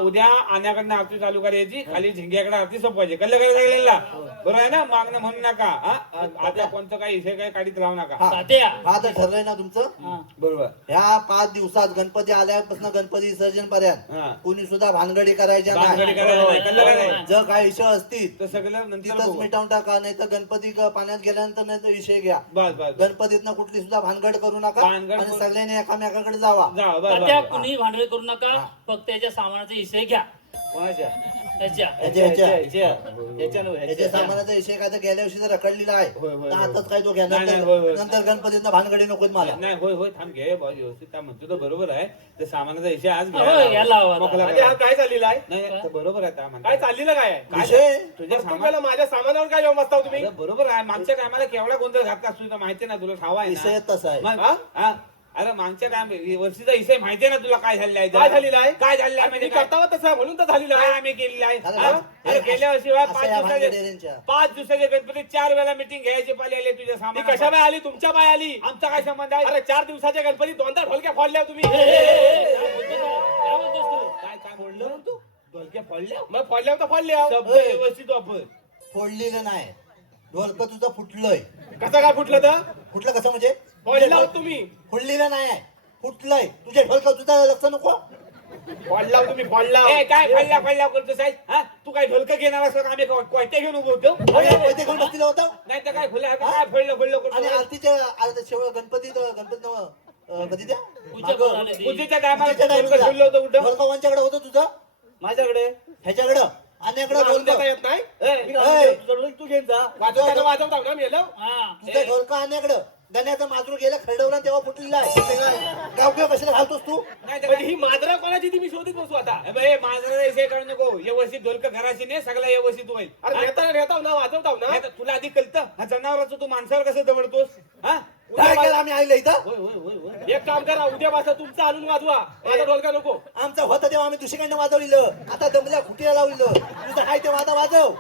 उद्या आण्याकडनं आरती चालू करायची खाली झिंग्याकडे आरती सोपवायची कल्ल्याकडे सगळ्यांना बरोबर आहे ना मागणं म्हणू नका आता कोणतं काही इथे काही काढीत राहू नका हा. तात्या हा तर ठरलंय ना तुमचं. बरोबर ह्या 5 दिवसात गणपती आल्यापासून गणपती विसर्जन पर्यंत हा कुणी सुद्धा भानगडी करायच्या भानगडी नाही. करायला नाही, कल्लं करायला. जर काय विषय असतील तर सगळं नंतर तिथंच बघू. मिटावून टाका नाही तर गणपती पाण्यात गेल्यानंतर नाही तर विषय घ्या. बस बस गणपतीतनं कुठली सुद्धा भानगड करू नका भानगड आणि करू- सगळ्यांनी एकामेकाकडे जावा. जा बस तात्या बस कुणी भांडवल करू नका फक्त त्याच्या सामानाचे हिस्से घ्या कोणाच्या त्याच्या याच्या सामानाचा विषय काय तर गेल्या वर्षी जर रखडलेला आहे होय, होय, तर होय. आताच काय तो घेणार नाही, नाही. होय, होय. नंतर गणपतीतनं भानगडी नकोत मला. नाही होय होय थांब घे बहुत व्यवस्थित काय म्हणतो तो बरोबर आहे ते सामानाचा विषय आज होय, घ्यायला हवा आता. मोकळा आधी हा करा. काय चाललेला आहे नाही तर बरोबर आहे त्या काय म्हणतात. चाललेलं काय आहे? विषय तुझ्या प्रत्येक सामान वेळेला माझ्या सामानावर काय येऊन बसता हो तुम्ही बरोबर आहे मागच्या टायमाला केवढा गोंधळ घातला तुझं माहिती ना तुला ठावा आहे विषय ना तसा आहे. मग हा? हा? अरे मागच्या काय वर्षीचा विषय माहितीये ना तुला काय झालेला आहे काय झालेलं आहे? काय झालेलं आहे मी म्हणजे काय? करतावा तसं म्हणून तर झालेलं काय आहे. आम्ही केलेलं आहे झालं हा? ना? अरे गेल्या वर्षी बा असं या भानगडी पाच यांच्या. दिवसाचे गणपती 4 वेळा मिटिंग घ्यायची पाली आली तुझ्या ती सामान कशा बाय आली तुमच्या बाय आली आमचा काय संबंध आहे अरे 4 दिवसाच्या गणपती 2दा ढोलक्या फोडल्या तुम्ही काय बोलतोस तू? काय बोललो तू ढोलक्या फोडल्या मग फोडल्या तर फोडल्या शब्द व्यवस्थित वापर फोडलेलं नाही ढोलक तुझं फुटलंय. कसं काय फुटलं तर फुटलं कसं म्हणजे फोडला होत तुम्ही फोडलेलं नाही फुटलंय. तुझे ढोलक तुझं लक्ष नको. फोडला हो तुम्ही फोडला ए काय फळल्या करतो साहेब हा तू काय ढोलकं घेणार असं आम्ही कोयते घेऊन उभं होतो पैसे घेऊन बसलेलं होतं. नाही तर काय फुल्या काय फळलं आणि करतो आरतीच्या शेवळ गणपती कधी द्या पूजा करून आले ती. पूजेच्या टायमाला ढोलकं ठेवलं होतं कुठं ढोलक कोणच्याकडे होतं तुझं माझ्याकडे ह्याच्याकडं आणि इकडं आणून देता ढोलक येत नाही ए, मी आणून देतो. तुझं ढोलक तू घेऊन जा वाजवताना वाजवता ना मी येलो हा. तुझं ढोलक आणि इकडं गण्याचं माजूर गेलं खरडवलं तेव्हा फुटलेलं आहे. गावकिवा कशाला घालतोस तू. नाही तर पण काय? ही माजरा कोणाची ती मी शोधित बसू आता ए बे, माझं विषय करू नको व्यवस्थित ढोलकं घराशी नाही सगळं व्यवस्थित होईल अरे हा? नेता ना वाजवताव ना नाही तर तुला आधी कळतं हा जनावराचं तू माणसावर कसं दवडतोस हा काय केलं आम्ही आलेलं इथं. होय होय होय होय एक काम करा उद्यापासून तुमचा आणून वाजवा माझा ढोलका नको आमचं होतं तेव्हा आम्ही दुसरीकडनं वाजवलेलं. आता दमल्या खुटीला लावलेलं. तुझं हाय ते वाजव.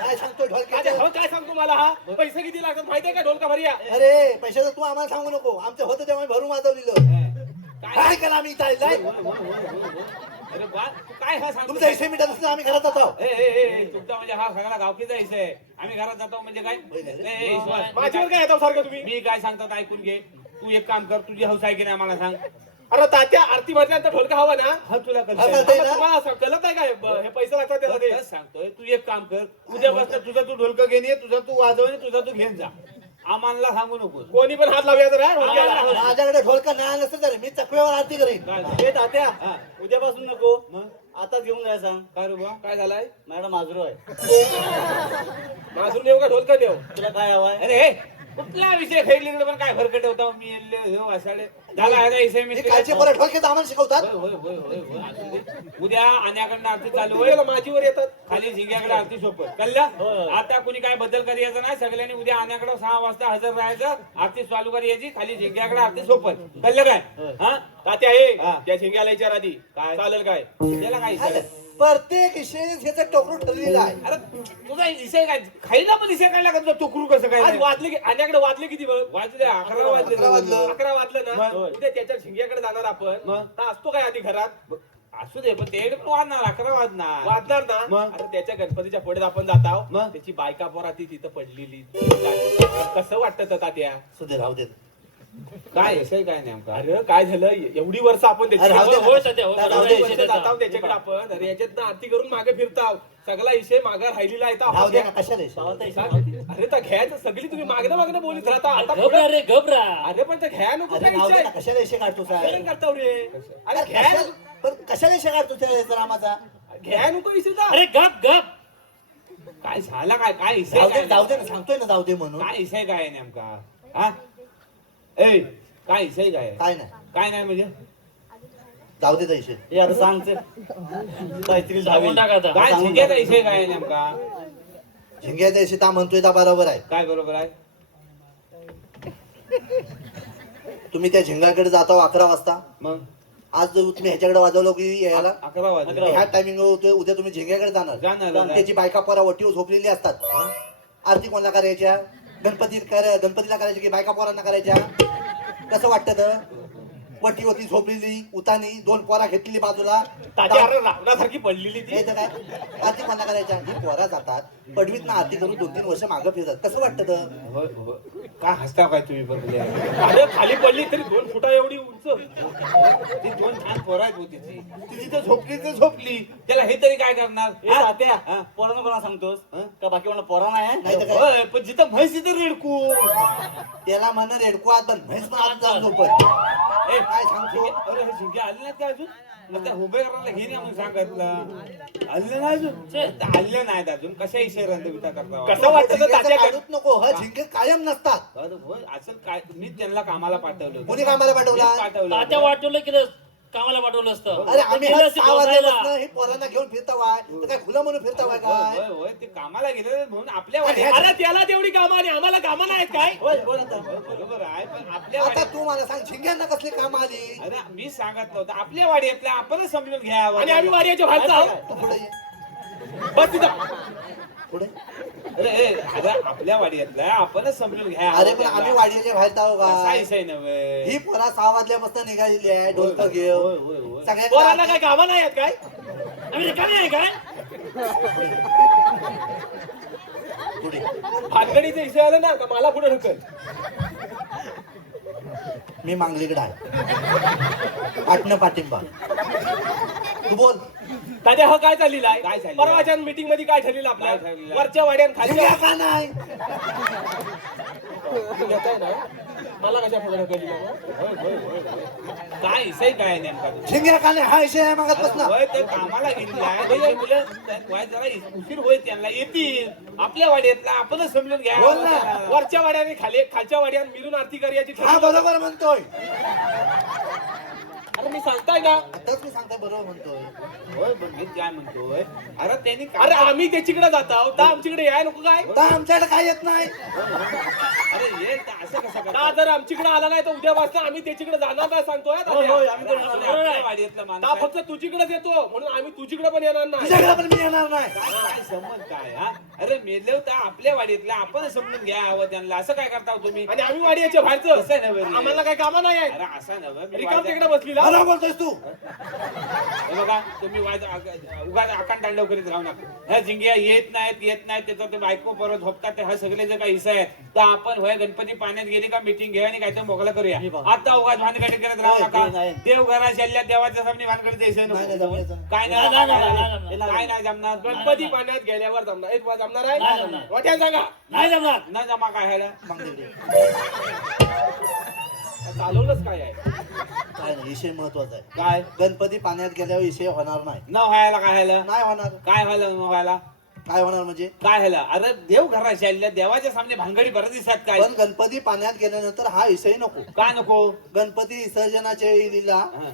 काय सांगतो अरे ढोलक्याचं. हो काय सांगतो मला हा पैसे किती लागतात माहितीये का ढोलका भरिया अरे पैशाचं तू आम्हाला सांगू नको. आमचं होतं तेव्हा आम्ही भरून वाजवलेलं. काय केलं आम्ही इथं आलेलं आहे? अरे बा तू काय हा सांगतो तुमचा हिस्से मिटत असलं आम्ही घरात जातो. तुमचा म्हणजे हा सगळा गावकीचा विषय आहे आम्ही घरात जातो म्हणजे काय ईश्वर, माझ्यावर काय येतो सारखं तुम्ही मी काय सांगतात ऐकून घे तू एक काम कर तुझी हौस आहे की नाही मला सांग अरे तात्या आरती भरल्यानंतर ढोलका हवा ना हा तुला हा, कळतंय कळतंय. ना? तुम्हाला असं कळत आहे काय हे पैसे लागतात त्यासाठी तेच सांगतोय तू एक काम कर उद्यापासून तुझं तू ढोलकं घेऊन ये तुझं तू वाजव आणि तुझं तू घेऊन जा आम्हाला सांगू नको कोणी पण हात लावूया तर हा ढोलक्याला. माझ्याकडे ढोलका नाही नसतं तरी मी चकव्यावर आरती करेन. हे तात्या हा. उद्यापासून नको मग आता घेऊन जाय सांग काय रे बुवा? काय झालाय मॅडम आजरो आहे माझून येऊ का ढोलका देऊ तुला काय हवाय अरे हे कुठला विषय खेळलीकडे पण काय फरकट होता मी असाडे झाला ह्याचा विषय मी हे कालचे परत ढोलके आम्हाला शिकवतात. होय, होय, होय, होय, होय, असू दे. उद्या आण्याकडनं आरती चालू तुम्हाला होईल माझीवर येतात खाली झिंग्याकडे आरती सोपत कळलं आता कुणी काय बदल करायचं नाही सगळ्यांनी उद्या आण्याकडे 6 वाजता हजर राहायचं आरती चालू करायची खाली झिंग्याकडे आरती सोपत कळलं काय हा तात्या हे हा. त्या झिंग्याला विचार आधी काय? चालेल काय त्याला काय विचार? प्रत्येक विषय ह्याचं टोकरून ठरलेलं आहे. अरे तुझा विषय काय खायला पण विषय काय लागत तुझा टोकरू कसं काय आज वाजले आण्याकडे वाजले किती बघ वाजले 11 वाजले 11 वाजलं. 11 वाजलं ना मग? उद्या त्याच्या झिंग्याकडे जाणार आपण मग? तर असतो काय आधी घरात असू दे पण ते पण वाजणार 11 वाजणार वाजणार ना मग? अरे त्याच्या गणपतीच्या पुढे आपण जात आहोत मग? त्याची बायका पोरा ती तिथं पडलेली कसं वाटतं तात्या सुधे राहू दे. काय विषय काय नेमका अरे काय झालं एवढी वर्ष आपण अरे राहू दे. हो सध्या हो राहू एवढी दे. वर्ष जात आहोत त्याच्याकडे आपण अरे याच्यात आरती करून मागे फिरताव सगळा विषय मागे राहिलेला आहे तर राहू आपण दे ना कशाला हे? सांग. अरे तर घ्यायचं सगळी तुम्ही मागणं बोलीत राहता आता घबरा पुढं- रे घबरा अरे पण ते घ्या नको अरे काय राहू दे विषय ना कशाला विषय काढतो काय साहेब. करताव रे अरे घ्या कशाला- पण कशाला विषय काढतो त्या रामाचा. घ्या नको विषय जा. अरे गप गप काय झाला काय विषय जाऊ दे काय जाऊ दे ना सांगतोय ना जाऊ दे म्हणून. काय विषय काय आहे नेमका हा ए काय विषय काय आहे? काय नाही काय नाही म्हणजे जाऊ दे विषय. हे आता सांग ते. काहीतरी सांगून टाक आता काय सांगून झिंग्याचा विषय काय आहे नेमका झिंग्याचा विषय ता म्हणतोय ता बरोबर आहे. काय बरोबर आहे तुम्ही त्या झिंगाकडे जाता 11 वाजता. मग आज जर तुम्ही ह्याच्याकडे वाजवलं की यायला 11 वाजले ह्या टायमिंग होतोय उद्या तुम्ही झिंग्याकडे जाणार. जाणार. त्याची बायका पोरा वटीवर झोपलेली असतात. आरती कोणाला करायच्या गणपतीला करायच्या की बायका पोरांना करायच्या. कसं वाटतं वटी होती झोपलेली उतानी 2 पोरा घेतलेली बाजूला. तात्या अरे रावणासारखी पडलेली ती हे तर काय आरती कोणाला करायच्या ही पोरा जातात पडवीत ना आरती करून 2-3 वर्ष मागं फिरतात. कसं वाटतं होय, होय. काय हसता काय तुम्ही बरोबर अरे खाली पडली तरी 2 फुटा एवढी उंच ती 2 छान पोरं आहेत होती ती जिथं झोपली तर झोपली त्याला हे तरी काय करणार हे हा? तात्या हा? पोरानं कोणा सांगतोस हं? का बाकी मला पोरा नाही नाही तर काय होय, पण जिथं म्हैस तिथं रेडकू त्याला म्हण रेडको आत पण म्हैस पण आत जाऊन झोपत. ए, काय सांगतो अरे हे झिंगे आले नाहीत का अजून मग त्या उभे करायला घे ना म्हणून सांगितलं आले नाही अजून आले नाहीत अजून कशा विषय रंगविता करता कसं वाटतं तर झिंग्याचं तात्या काढूच नको हा झिंगे कायम नसतात. अरे होय, असं काय मी त्यांना कामाला पाठवलं होतं. कोणी कामाला पाठवला? मीच पाठवलं तात्या होतं. वाटवलं केलं कामाला पाठवलं असतं अरे आम्ही गेले हा असते 6 व्यवसायाला. वाजल्यापासून हे पोरांना घेऊन फिरतावाय तर काय खुलं म्हणून फिरतावाय होय काय होय ते कामाला गेले म्हणून आपल्या अरे, वाड्यात अरे त्याला तेवढी कामं आणि आम्हाला कामं नाहीत काय बरोबर आहे पण आपल्या आता वाड्यात तू मला सांग झिंग्यांना कसली काम आली अरे मी सांगत नव्हतं आपल्या वाड्यातल्या आपणच समजून घ्यावं आणि आम्ही वाड्याच्या बाहेरचा आहोत तू पुढे ये बस तिथं पुढे अरे आपल्या वाड्यातल्या आपणच समजून घ्या अरे पण आम्ही वाडीच्या बाहेर जाऊ कसा काय विषय नव्हे ही पोरा 6 वाजल्यापासून निघालेली आहे डोलक होय, घेऊ होय, होय. पोरांना सगळ्यांना काय कामं नाही आहेत काय आम्ही रिकामी आहे काय पुढे भानगडीचा विषय आला ना का मला पुढे ढकल मी मांगलीकडे आहे पाटणं पाठिंबा तू बोल तात्या हा काय चाललेला काय आहे चाललेलं? परवाच्या मीटिंग मध्ये काय ठरलेलं आपल्या काय ठरलेलं? वरच्या वाड्यान झिंग्या खालच्या का नाही घेताय ना मला कशा पुढे ढकलली काय विषय काय आहे नेमका तो? झिंग्या का नाही हा विषय आहे मागत होय ते कामाला गेलेले आहे त्याचे मुलं वय जरा उशीर होईल त्यांना येतील आपल्या वाड्यातला आपणच समजून घ्या बोल ना. वरच्या वाड्याने खालच्या वाड्यात मिळून आरती करायची हा बरोबर म्हणतोय अरे मी सांगताय ना आताच मी सांगताय बरोबर म्हणतोय होय पण मी काय म्हणतोय अरे त्यांनी अरे आम्ही त्याच्याकडे जात आहोत तर आमच्याकडे याय नको काय तर आमच्याकडे काय येत नाही अरे ये तर असं कसं का करतात? जर आमच्याकडे आला नाही तर उद्या वाजता आम्ही त्याच्याकडे जाणार नाही सांगतोय होय, तात्या. आम्ही पण येणार नाही. आपल्या वाड्यातला माणूस का आहे. फक्त तुझीकडेच येतो म्हणून आम्ही तुझीकडे पण येणार नाही तुझ्याकडे पण मी येणार नाही काय संबंध काय हा अरे मेले तर आपल्या वाडीतल्या आपण समजून घ्या हवं त्यांना असं काय करता हो तुम्ही आणि आम्ही वाड्याच्या बाहेरचं तसं नव्हे रे. आम्हाला काय कामं नाही आहेत अरे असं नव्हे मी रिकाम वाड्यात- तिकडे बसलीला बरोबर बोलतोयस तू हे बघा तुम्ही उगाच आकांड तांडव करीत राहू नका ह्या झिंग्या येत नाहीत त्याचं ते बायको परत झोपतात ते हा सगळे जे काही हिस्सा आहेत तर आपण होय गणपती पाण्यात गेली का मीटिंग घ्या आणि काहीतरी मोकळा करूया आता उगाच भानगडी करत राहू नका नाही. देव घरा शल्ल्यात देवाच्या सामने भानगडी द्यायचं नाही, नको नाही, काय नाही, नाही, नाही, नाही काय नाही जमणार गणपती पाण्यात गेल्यावर जमणार एक जमणार नाही आहे जमणार. वाट्या सांगा नाही जमणार न जमा काय ह्याला मांगलीकडे चालवलंच काय आहे काय नाही विषय महत्वाचा आहे काय गणपती पाण्यात गेल्यावर विषय होणार नाही न व्हायला काय ह्याला नाही होणार काय व्हायला न व्हायला काय होणार म्हणजे काय ह्याला अरे देव घरा शल्ल्यात देवाच्या सामने भानगडी बरं दिसतात काय पण गणपती पाण्यात गेल्यानंतर हा विषय नको काय नको गणपती विसर्जनाच्या वेळीला हा,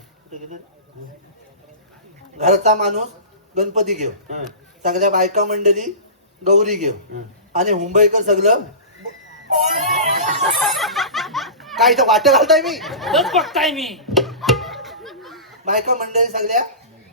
घरचा माणूस गणपती घेऊ हा, सगळ्या बायका मंडळी गौरी घेऊ हा. आणि मुंबईकर सगळं काय तर वाट घालताय मी तोच बघताय मी बायका मंडळी सगळ्या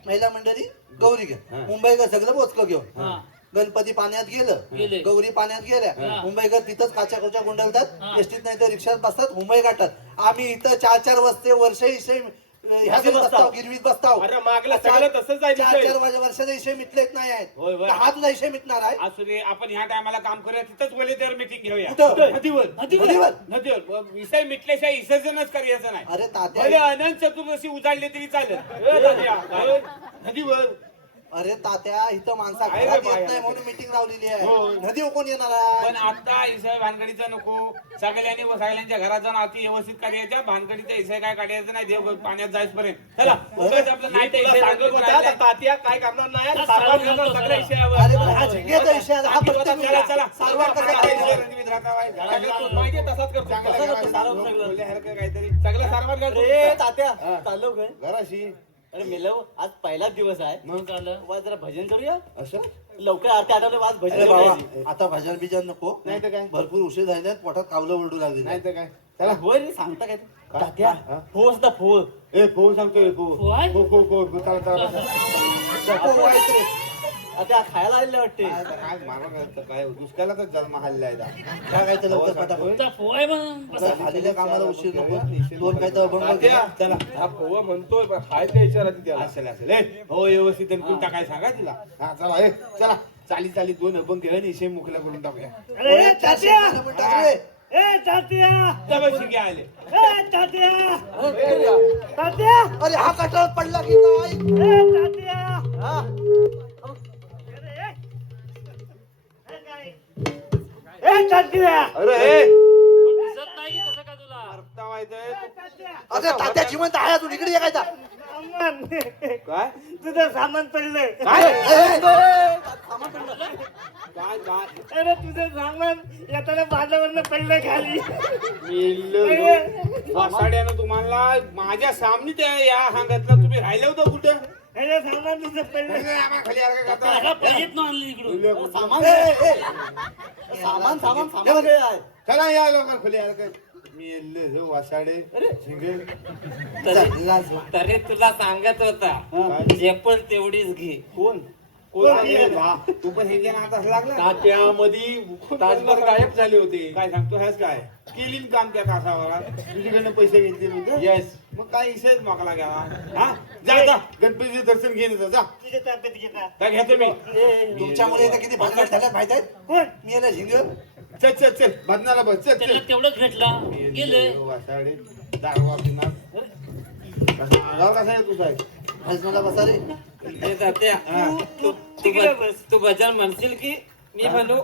महिला मंडळी गौरी घेऊ हा. मुंबईकर सगळं बोचकं घेऊ हा. गणपती पाण्यात गेले. गेलं गौरी पाण्यात गेल्या हा. मुंबईकर तिथंच काच्या कोच्या गुंडलतात हा. एसटीत नाही तर रिक्षात बसतात मुंबई गाठतात आम्ही इथं 4-4 वाजते वर्ष इशे ह्याच्यात बसताव गिरवीत बसताव अरे मागला सगळं तसंच आहे विषय. 4-4 वर्षाचे इशे मिटलेच नाही आहेत होय, होय. तर हा तुझा इशे मिटणार आहे असू दे आपण ह्या टायमाला काम करूया तिथंच बोले तर मीटिंग घेऊया कुठं? नदीवर नदीवर? नदीवर विषय मिटल्याशिवाय विसर्जनच करायचं नाही अरे भले तात्या अनंत चतुर्दशी उजाडले तरी चालेल ए, तात्या, काय? नदीवर अरे तात्या इथं माणसा आहे रे घरात बाया. येत नाही म्हणून मीटिंग लावलेली आहे होय. नदी कोण येणार पण आहे आता इसाय भानगडीचा नको सगळ्यांनी सगळ्यांच्या घरात जाऊन अति व्यवस्थित करायच्या भानगडीचा इसाय काय काढायचं नाही देव पाण्यात जायपर्यंत चला उगाच आपलं नाही तुला ते सांगत होता, आता तात्या काय करणार नाही हा, सारवार सारवार करणार करतो, सगळ्या चला. विषयावर अरे पण हा झिंग्याचा विषय आहे, हा प्रत्येक चला वेळेला. चला सारवार कसा करायचा? माहिती आहे, तसाच करतो काहीतरी सगळं सारवार करतो तात्या चाललो काय घराशी अरे मेलव आज पहिलाच दिवस आहे म्हणून चाललं वा जरा भजन करूया असं लवकर आरती आठवले आज भजन अरे करूया. बाबा आता भजन बिजन नको नाही तर काय भरपूर उशीर झाले पोटात कावलं ओरडू लागली नाही तर काय चला होय रे सांगता काय ते? तात्या फो असता फो ए फोन सांगतोय पोहाय? चला चला आता खायला आलेले वाटते काय मला काय दुष्काळाचा जन्म हल्ला आहे काय काय तर लवकर पटापट तुमचा पोहाय मग आता झालेल्या कामाला उशीर नको दोन काय तर अभंग तात्या, चला हा पोवा म्हणतोय पण हाय त्या विचारात त्याला असेल असेल ए हो व्यवस्थित आणि कुठं काय सांगा तिला हा चला ए चला चाली 2 अभंग घ्या आणि इशे मुखला करून टाकूया अरे तात्या टाकले ए तात्या डबल शिंगे आले ए तात्या तात्या अरे हा कटाळ पडला की काय ए तात्या हा? ए तात्या अरे ए दिसत नाही की कसं का तुला अरे तात्या जिवंत आहे अजून इकडे ये काय ता? काय तुझं सामान पडलंय काय काय काय अरे तुझं सामान येताना बाजावरनं पडलंय खाली वासाड्यानं तुम्हाला माझ्या सामने त्या या हांगातलं तुम्ही राहिलं होतं कुठं अरे सामान तुझं पडलंय खाली आलं का आता ह्याला पाहिजेत ना आणली इकडून सामान सामान सामान सामान आहे. चला या लवकर खाली आलं काय मी येल्लो वासाडे झिंगे तरी तुला सांगत होता झेपल तेवढीच घे कोण तू पण हे नात लागला तात्यामध्ये तासभर गायब झाले होते काय सांगतो ह्याच काय केलीन काम त्या तासावर तुझ्याकडनं पैसे घेतले नव्हते येस मग काय इशेच मोकला घ्यावा हा जा जा गणपतीचे दर्शन घेऊन जा जा तुझ्या ताब्यात घेता काय घेतो मी तुमच्यामुळे इथं किती भानगड झाल्यात माहित आहेत कोण मी याला झिंग चल चल चल बदनाला बस चल त्याला चल तेवढंच भेटला गेले वासाडे दारवा पिणार कसा आगाव कसा आहे तुझा भजनाला बसा रे हे तात्या, तू भजन म्हणशील की मी म्हणू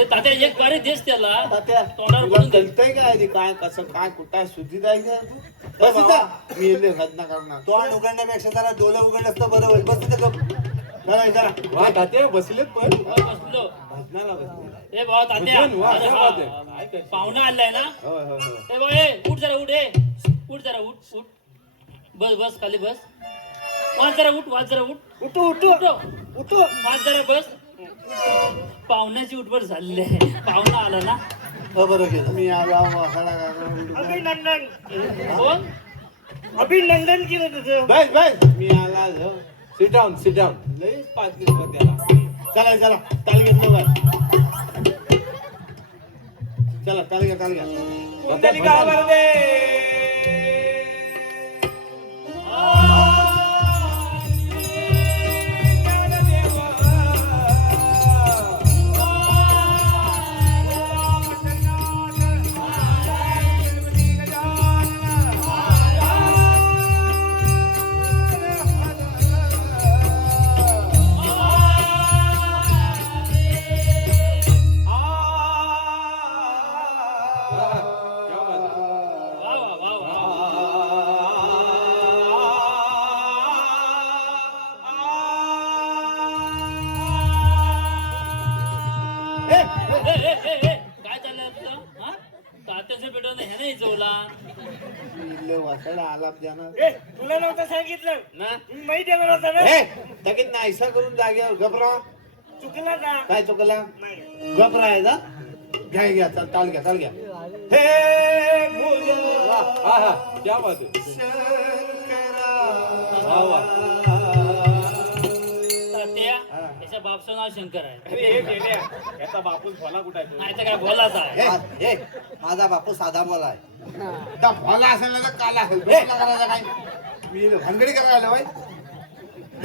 तात्या एक बारी देस त्याला तात्या तोंडावर तुला पडून दे. कळतंय काय आधी काय कसं काय कुठं आहे शुद्धीत आहे का तू बस इथं. मी येले रत्ना करणार तोंड उघडण्यापेक्षा जरा डोलं उघडलं तर बरं होईल बस तिथं गप. चला चला वा तात्या बसलेत पण बसलो भजनाला बसले ए भाऊ तात्या भजन, वा, अरे क्या हा, बात आहे. पाहुणा आलाय ना होय होय होय ए भाऊ ए उठ जरा उठ ए उठ जरा उठ उठ बस बस खाली बस वाच जरा उठ वाच जरा उठ उठू उठू उठो वाच जरा बस पाहुण्याची उठबट झालेली आहे पाहुणा आला ना हो बरं गेलं मी आला वासाडा अभिनंदन कोण अभिनंदन केलं तुझं बस बस मी आला सिट डाऊन लई पाच दिवस त्याला चला चला ताल घेतलं बघ चला ताल घ्या कुंडली गावामध्ये वा वा वा वा काय चाललंय तुझं हा तात्याचं पेटवून हे नाही जोला वासाडा आलाप जाणार ए तुला नव्हतं सांगितलं ना मी माहिती येणार होता ना हे तकीत नाहीसा करून जाग्यावर घबरा चुकला का काय चुकला नाही घबरा आहे ना घ्या चल ताल घ्या हे बोला हा हा क्या बात आहे वा वा तात्या त्याच्या बापचं नाव शंकर आहे अरे हे मेल्या याचा बापूस भला कुठं आहे नाही तर काय बोलाच आहे हे माझा बापू साधा बोला आहे आता भला असेल ना तर काला असेल भेटला करायचा काय मी भानगडी करायला आलो बाई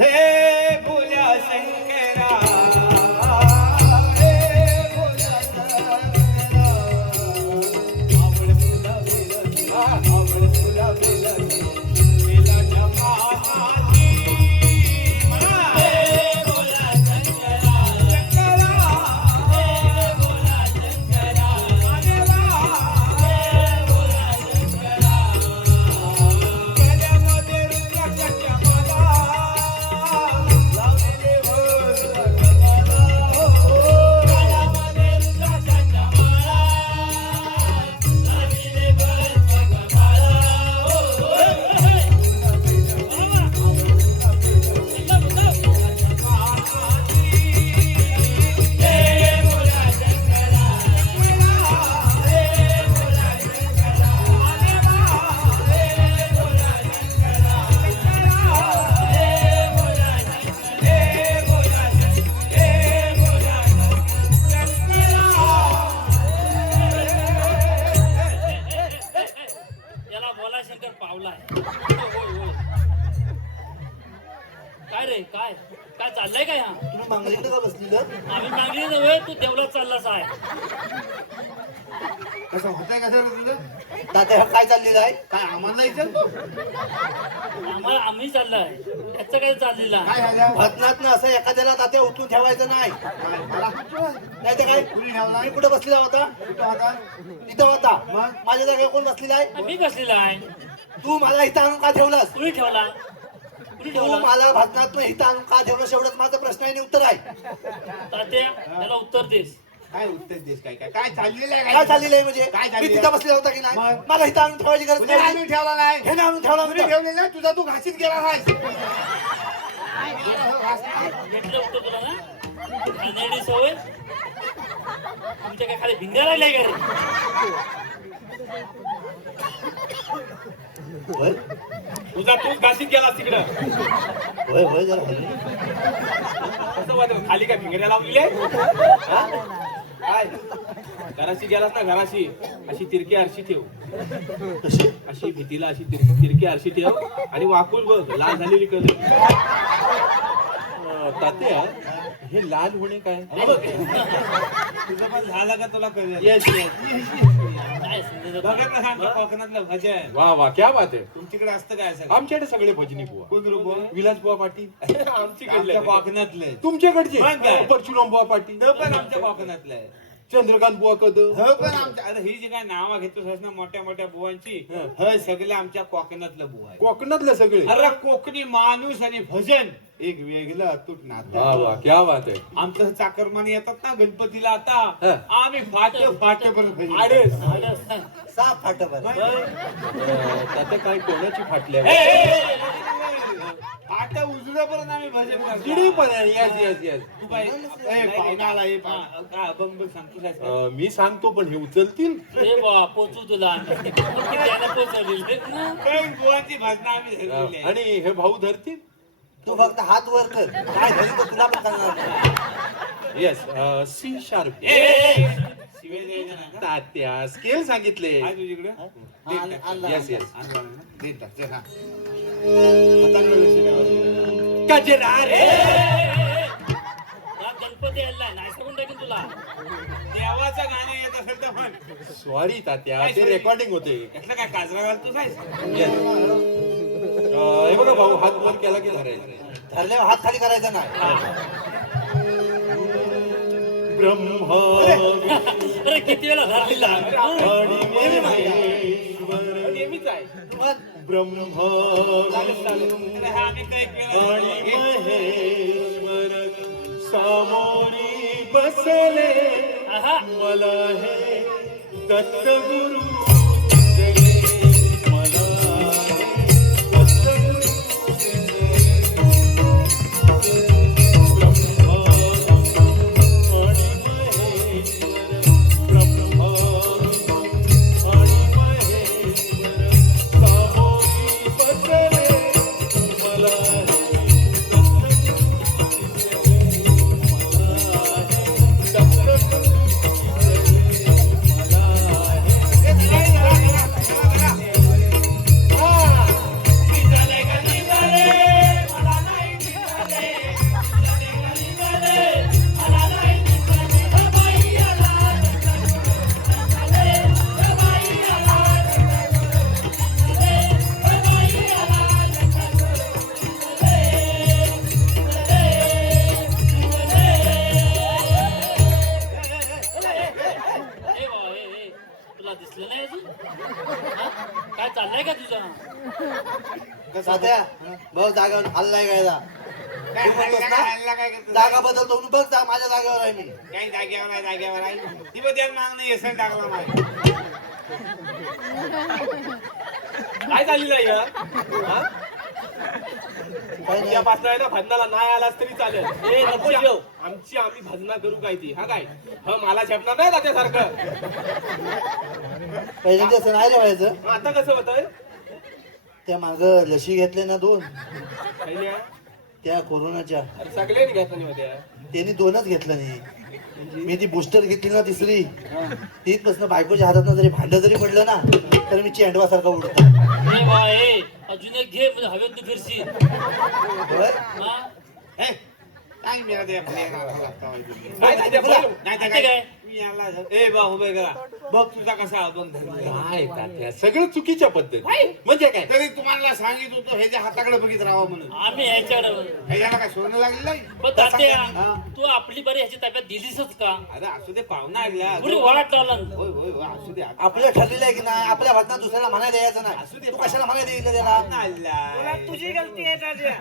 हे बोल्या शंकरा देवलात चाललाच आहे. कसं होतंय कसं रे तुझं तात्या काय चाललेलं आहे? काय आम्हाला विचारतो आम्ही चाललोय. त्याचं काय चाललेलं आहे? काय झालं भजनात असं एखाद्याला तात्या उठून ठेवायचं नाही. काय मला नाही तर काय कुणी ठेवला मी कुठे बसलेला होता? कुठं होता इथं होता. माझ्या जागेवर कोण बसलेला आहे? मी बसलेला आहे. तू मला इथं आणून का ठेवलास? कुणी ठेवला? कुणी तू ठेवला? मला भजनात इथं आणून का ठेवलं एवढंच माझा प्रश्न आहे आणि उत्तर आहे. तात्या त्याला उत्तर देस. काय उत्तर देश काय काय काय चाललेलं आहे काय चाललेलं आहे म्हणजे? काय मी चाललेलं तिथं आहे? बसलेला होता की नाही? मग? मला इथं आणून ठेवायची गरज कुणी नाही. आणून ठेवला नाही हे नाही आणून ठेवला कुणी होता. ठेवलेलं आहे? तुझा तू घासीत गेला नाही भेटलं उत्तर तुला ना? घाणेरडी सवय. तुमच्या काय खाली भिंगा राहिल्या का रे? होय तुझा तूच घासीत गेला तिकडं. होय होय जरा हल्ली. कसं वाटत खाली काय फिंगऱ्या लावलेले काय घराशी गेलास ना घराशी अशी तिरकी आरशी ठेव. कशी? अशी भीतीला अशी तिरकी आरशी ठेव आणि वाकून बघ लाल झालेली कलर. तात्या हे लाल होणे काय? तुझं पण झालं का तुला कळलं? Yes yes. काय समजत बघत ना आमच्या कोकणातलं भजन वा वा क्या बात आहे. तुमच्याकडे असतं काय असं आमच्याकडे सगळे भजनी बुवा. कोण रूप विलास बुवा पाटील. आमच्या कोकणातलं तुमच्याकडचे मग काय? परशुराम बुवा पाटील. तो पण आमच्या कोकणातलं आहे. चंद्रकांत बुवा कदम. हो पण आमच्या आता ही जी काय नावं घेतोस ना मोठ्या मोठ्या बुवांची हे सगळे आमच्या कोकणातलं बुवा आहे. कोकणातले सगळे. अरे कोकणी माणूस आणि भजन एक वेगळं अतूट नातं. वा वा क्या बात आहे. आमचं चाकरमाने येतात ना गणपतीला आता हा. आम्ही फाट भजन. साफ फाट बरं. तात्या काय कोणाची फाटल्या? फाट उजळपर्यंत आम्ही भजन करतो. चिडी पण आहे. Yes yes yes. तू काय पाहुणा आला काय बंब सांगतो काय? मी सांगतो पण हे उचलतील. रे बा पोचू तुला. त्याला पोचवलेलं ना. पण बुवांची भजनं आम्ही धरलेली आहे. आणि हे भाऊ धरतील. तू फक्त हात वर कर. काय झाली तर तुला पण सांगणार नाही. Yes C sharp. शिवाय द्यायचं नाही का? तात्या स्केल सांगितले. आहे तुझ्याकडे? हा, आणला. Yes yes. आणला ना? दे टाक, दे, हा. हाताकडे लक्ष द्यावं. गजरा रे. हा गणपती आला नाही सांगून टाकीन तुला. देवाचं गाणं येत असेल तर पण सॉरी तात्या ते रेकॉर्डिंग होते. यातलं काय काजरा घालतो काय? Yes. हे बघा भाऊ हात वर केला की धरायचा. धरल्यावर हात खाली करायचा नाही. ब्रह्मा अरे किती वेळा धरलेला. आणि महेश्वर. नेहमीच आहे. पण ब्रह्मा तर हा आम्ही काय केलं? आणि महेश्वर सामोरी बसले. आहा. मला हे दत्तगुरु तुला दिसलं नाही अजून? हा? काय चाललंय का तुझं? साध्या भाऊ जागेवर हल्लाय गायला. काय तू म्हणतोस काय ना? खायला काय करतो? जागा बदलतो म्हणून बघ जा माझ्या जागेवर आहे मी. काही जागेवर आहे जागेवर आहे ती पण त्याला मागणं येसन टाकलं नाही. काय झालेलं आहे या? हा? काही नाही. उद्यापासून आहे ना भजनाला नाही आलास तरी चालेल. ए, नको जेव. आमची आम्ही भजना करू काय ती हा काय हा मला झेपणार नाही त्याच्यासारखं. पहिल्यांदा असं नाही रे व्हायचं. मग आता कसं होतंय? त्या माग लशी घेतल्या ना 2 पहिल्या त्या कोरोनाच्या. अरे सगळ्यांनी घेतलं नाही होत्या. त्यांनी 2च घेतलं नाही. मी ती बुस्टर घेतली ना 3री. तीच बायकोच्या हातात जरी भांड जरी पडलं ना तर मी चेंडवासारखा उडतो. ए बा ए अजून एक घे म्हणजे हवेत तू फिरशील. होय? हा? हे, काय मिळालं या प्लेयरला? काय तात्या, बोल. नाही तर ते काय? काय मी याला ए बा उभे करा बघ तुझा कसा अभंग धर्म काय तात्या सगळं चुकीच्या पद्धती म्हणजे काय तरी तुम्हाला सांगित होतो ह्याच्या हाताकडे बघित राहावं म्हणून आम्ही ह्याच्याकडे ह्याला काय सोनं लागलं नाही पण तात्या हा. तू आपली बरी ह्याची ताब्यात दिलीसच का अरे असू दे पाहुणा आल्या पुरी वाट लावला होय होय होय असू दे आपलं ठरलेलं आहे की नाही आपल्या भाषणात दुसऱ्याला म्हणायला यायचं नाही तू कशाला म्हणायला येईल त्याला आल्या तुझी गलती आहे राजा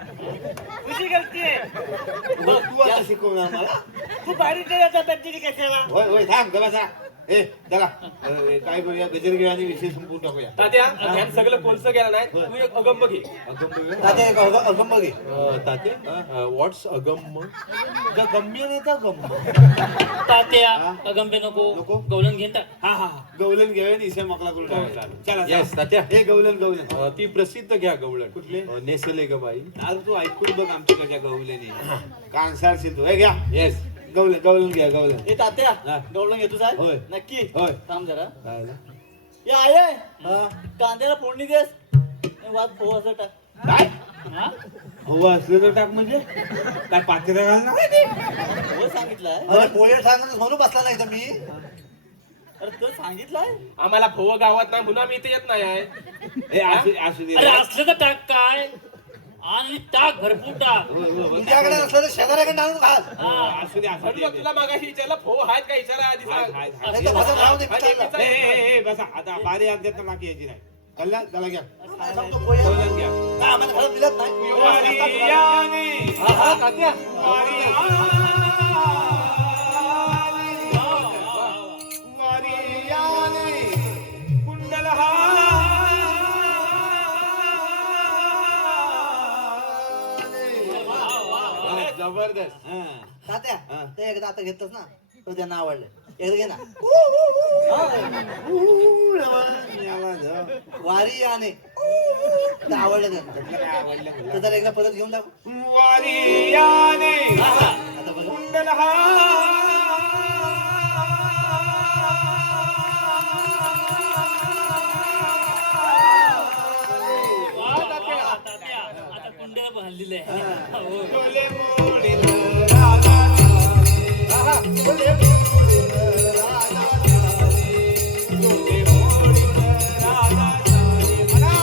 तुझी गलती आहे बघ तू आता शिकवणार मला तू बारीक ताब्यात दिली कशाला होय होय थांब बसा ए चला काय करूया गजर घेऊया आणि विषय संपवून टाकूया तात्या ध्यान सगळं कोलचं गेलं नाही तू एक अगंब घे तात्या एक अगंब घे. तात्या व्हॉट्स अगम गंभीर आहे का गंभ तात्या अगंबे नको नको? गवलन घेता हा हा गवलन घेऊया आणि इसे मोकळा करून टाकायचा चला येस तात्या हे गवलन गवलन ती प्रसिद्ध घ्या गवळण कुठले? नेसले ग बाई आज तू ऐकून बघ आमच्या कशा गवल्याने कानसारशील तू हे घ्या येस गवलन गवलन घ्या गवलन ए तात्या हा. गवळण घेतो साहेब होय. नक्की होय. थांब जरा काय झालं? या आहे कांद्याला फोडणी देस वाद पोहा असं टाक काय हा? हवं असलं तर टाक म्हणजे काय पात्र घालणार आहे ते? हो सांगितलंय अरे पोहे सांगत म्हणून बसला नाही तर मी अरे तो सांगितलंय आम्हाला भोव गावात नाही म्हणून आम्ही इथे येत नाही आहे ए, असू दे अरे असलं तर टाक काय आणि टाक भरपूर टाक होय, होय, होय. तुझ्याकडे नसलं तर शेजाऱ्याकडे आणून घाल असू दे असू म्हणून मग दे तुला मागाशी विचारलं भोव आहेत का विचारा आधी हाय, सांग. हाय, हाय. नाही तर भजन राहू दे हा, पिटायला. नेहमीचा ए, बसा आता बारी अध्यात्म नाकी यायची नाही कल्याण चला घ्या सांगतो पोहे गवलन घ्या काय आम्हाला घरात मिळत नाही वारियाने, हा हा तात्या वारियाने, कुंडलहाने. जबरदस्त हा. तात्या ते एकदा आता घेतलंस ना तर त्यांना आवडलं एकदा घे ना याला जा. वारी याने ते आवडलं त्यांना काय आवडलं मला? तर जरा एकदा परत घेऊन टाकू वारियाने, आता बघा तात्या आता कुंड्या बांधलेले आहे हो. डोले मोडील राधा राणी. डोले मोडील राधा राणी. डोले मोडील राधा राणी. म्हणा.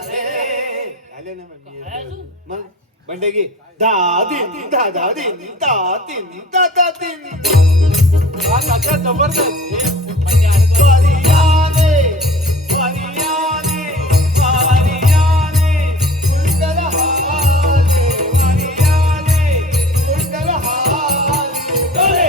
आले ना मग मी. काय अजून? मग बंडगी दा दिन दा दा दिन दा दिन दा दा दिन. तात्या जबरदस्त वारियाने, वारियाने, वारियाने, कुंडलहाने, वारियाने, कुंडलहाने. डोले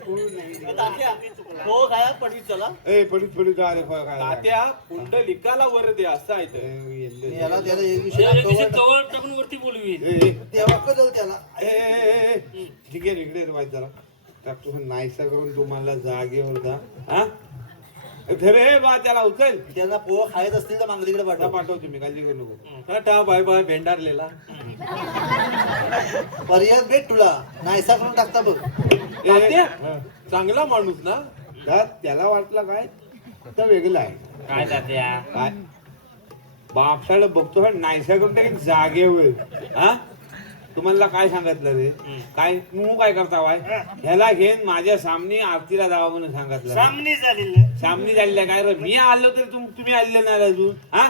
कोण नाही तात्या हो काय पडवी चला ए पडीत पडीत आले फळ काय तात्या पुंड लिकाला वर दे असं आहे ते. मी याला त्याला एक दिवशी एक दिवशी कवर- कवर टाकून वरती बोलवी तेव्हा कळलं त्याला ठीक आहे इकडे माहिती जरा टाकतो नाहीसा करून तुम्हाला जागेवर जा हा खरे बा त्याला उचल त्यांना पोह खायत असतील तर मांगलीकडे आता पाठव पाठवतो मी काळजी करू नको टाटा बाय बाय भेंडारलेला पर्याय भेट तुला नाहीसा करून टाकता बघ तात्या, चांगला माणूस ना त्याला वाटलं काय तर वेगळं आहे काय तात्या काय बापसाला बघतो नाहीसा करून टाकेन जागेवर हा तुम्हाला काय सांगितलं रे काय तू काय करता बाय ह्याला घेऊन माझ्या सामने आरतीला जावा म्हणून सांगितलं सामनी झालेलं सामने झालेलं काय रे मी आलो तर तुम्ही आलेले नाही अजून हा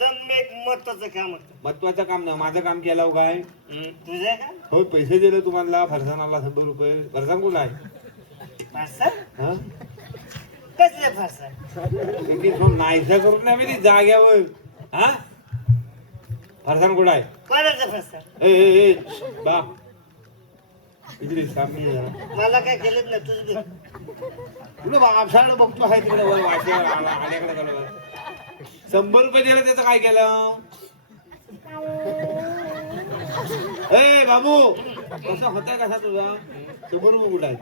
तर एक महत्वाचं काम होतं महत्वाचं काम ना माझं काम केलं हो काय तुझं का हो पैसे दिले तुम्हाला फरसाणाला 100 रुपये फरसाण कुठं आहे फारसा हा कसले फारसा नाहीसा करून नाही माहिती जाग्यावर हा फरसाण कुठं आहे कोणाचा फारसा ए बा इकडे सामने जा. मला काय केलं नाही तुझं तुला बापसाकडे बघतो आहे तिकडे वर वाट्यावर आल्याकडे गेलो वर. 100 रुपये दिले त्याचं काय केलं ए बाबू कसं होतंय कसा तुझा 100 रुपये कुठं आहे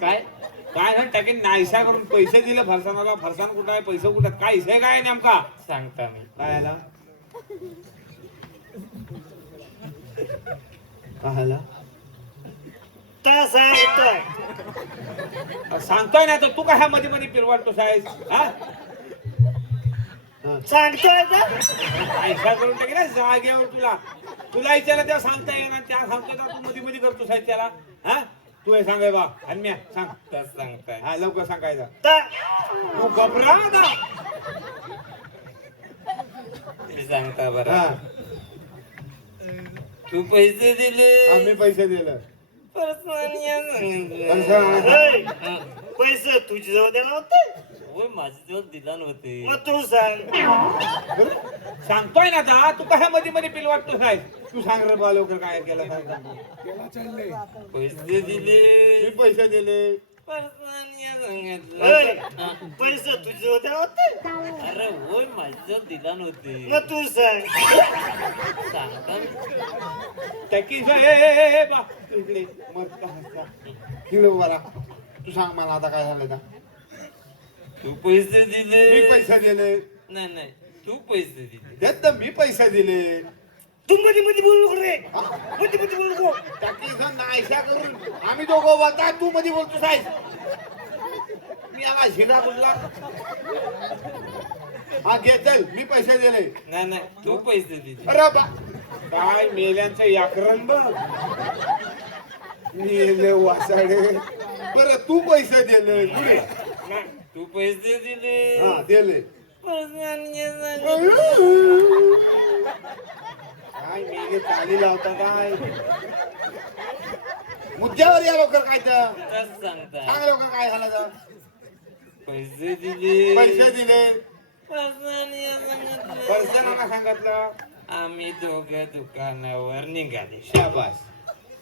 काय काय ना टाकेन नाहीसा करून पैसे दिले फरसाणाला फरसाण कुठं आहे पैसे कुठं आहेत? काय हिशे काय नेमका सांगता मी काय आला काय आला तास आहे येतोय सांगतोय ना तर तू काय ह्या मध्ये मध्ये पिरवाडतो साहेब हा सांगतोय का पैसा करून टाकेल ना जागेवर तुला विचारलं तेव्हा सांगता येणार त्या सांगतोय ना तू मध्ये मध्ये करतो साहेब त्याला हा तू हे सांगाय बा आणि सांग तस सांगताय हा लवकर सांगायचा तर तू घबरा ना तुम्ही सांगता बरं हा तू पैसे दिले आम्ही पैसे दिले परसानिया सांगितलं. पैसा पैसे तुझ्याजवळ देणार होते होय माझ्याजवळ दिला नव्हते मग तू सांग सांगतोय ना जा तू काय मध्ये मध्ये पिल वाटतो साहेब तू सांग रे बा लवकर काय केलं काय पैसे दिले मी पैसे दिले परसानिया सांगितलं पैसे तुझ्याजवळ देणार होते अरे होय माझ्याजवळ दिला नव्हते मग तू सांग सांगता टॅकी ए बा तू इकडे मस्त किलो मला तू सांग मला आता काय झालं का तू पैसे मी दिले पैसे दिले नाही नाही तू पैसे दिले त्यात तर मी पैसे दिले तू मध्ये मध्ये बोलू नको रे मध्ये मध्ये बोलू नको टाकी नाहीशा करून आम्ही दोघं बोलता तू मध्ये बोलतो साहेब मी आला शिरा बोलला हा घे चल मी पैसे दिले नाही नाही तू पैसे दिले अरे बा काय मेल्यांचं याकरण बघ मेले वासाडे बरं तू पैसे दिले तू पैसे दिले हा दिले परसानिया सांगितलं. काय मेले चाली लावता काय मुद्द्यावर या लवकर काय तर तस सांगता सांग लवकर काय झालं तर पैसे दिले पैसे दिले परसानिया सांगितलं. पैशांना सांगितलं आम्ही दोघं दुकानावर निघाले शाबास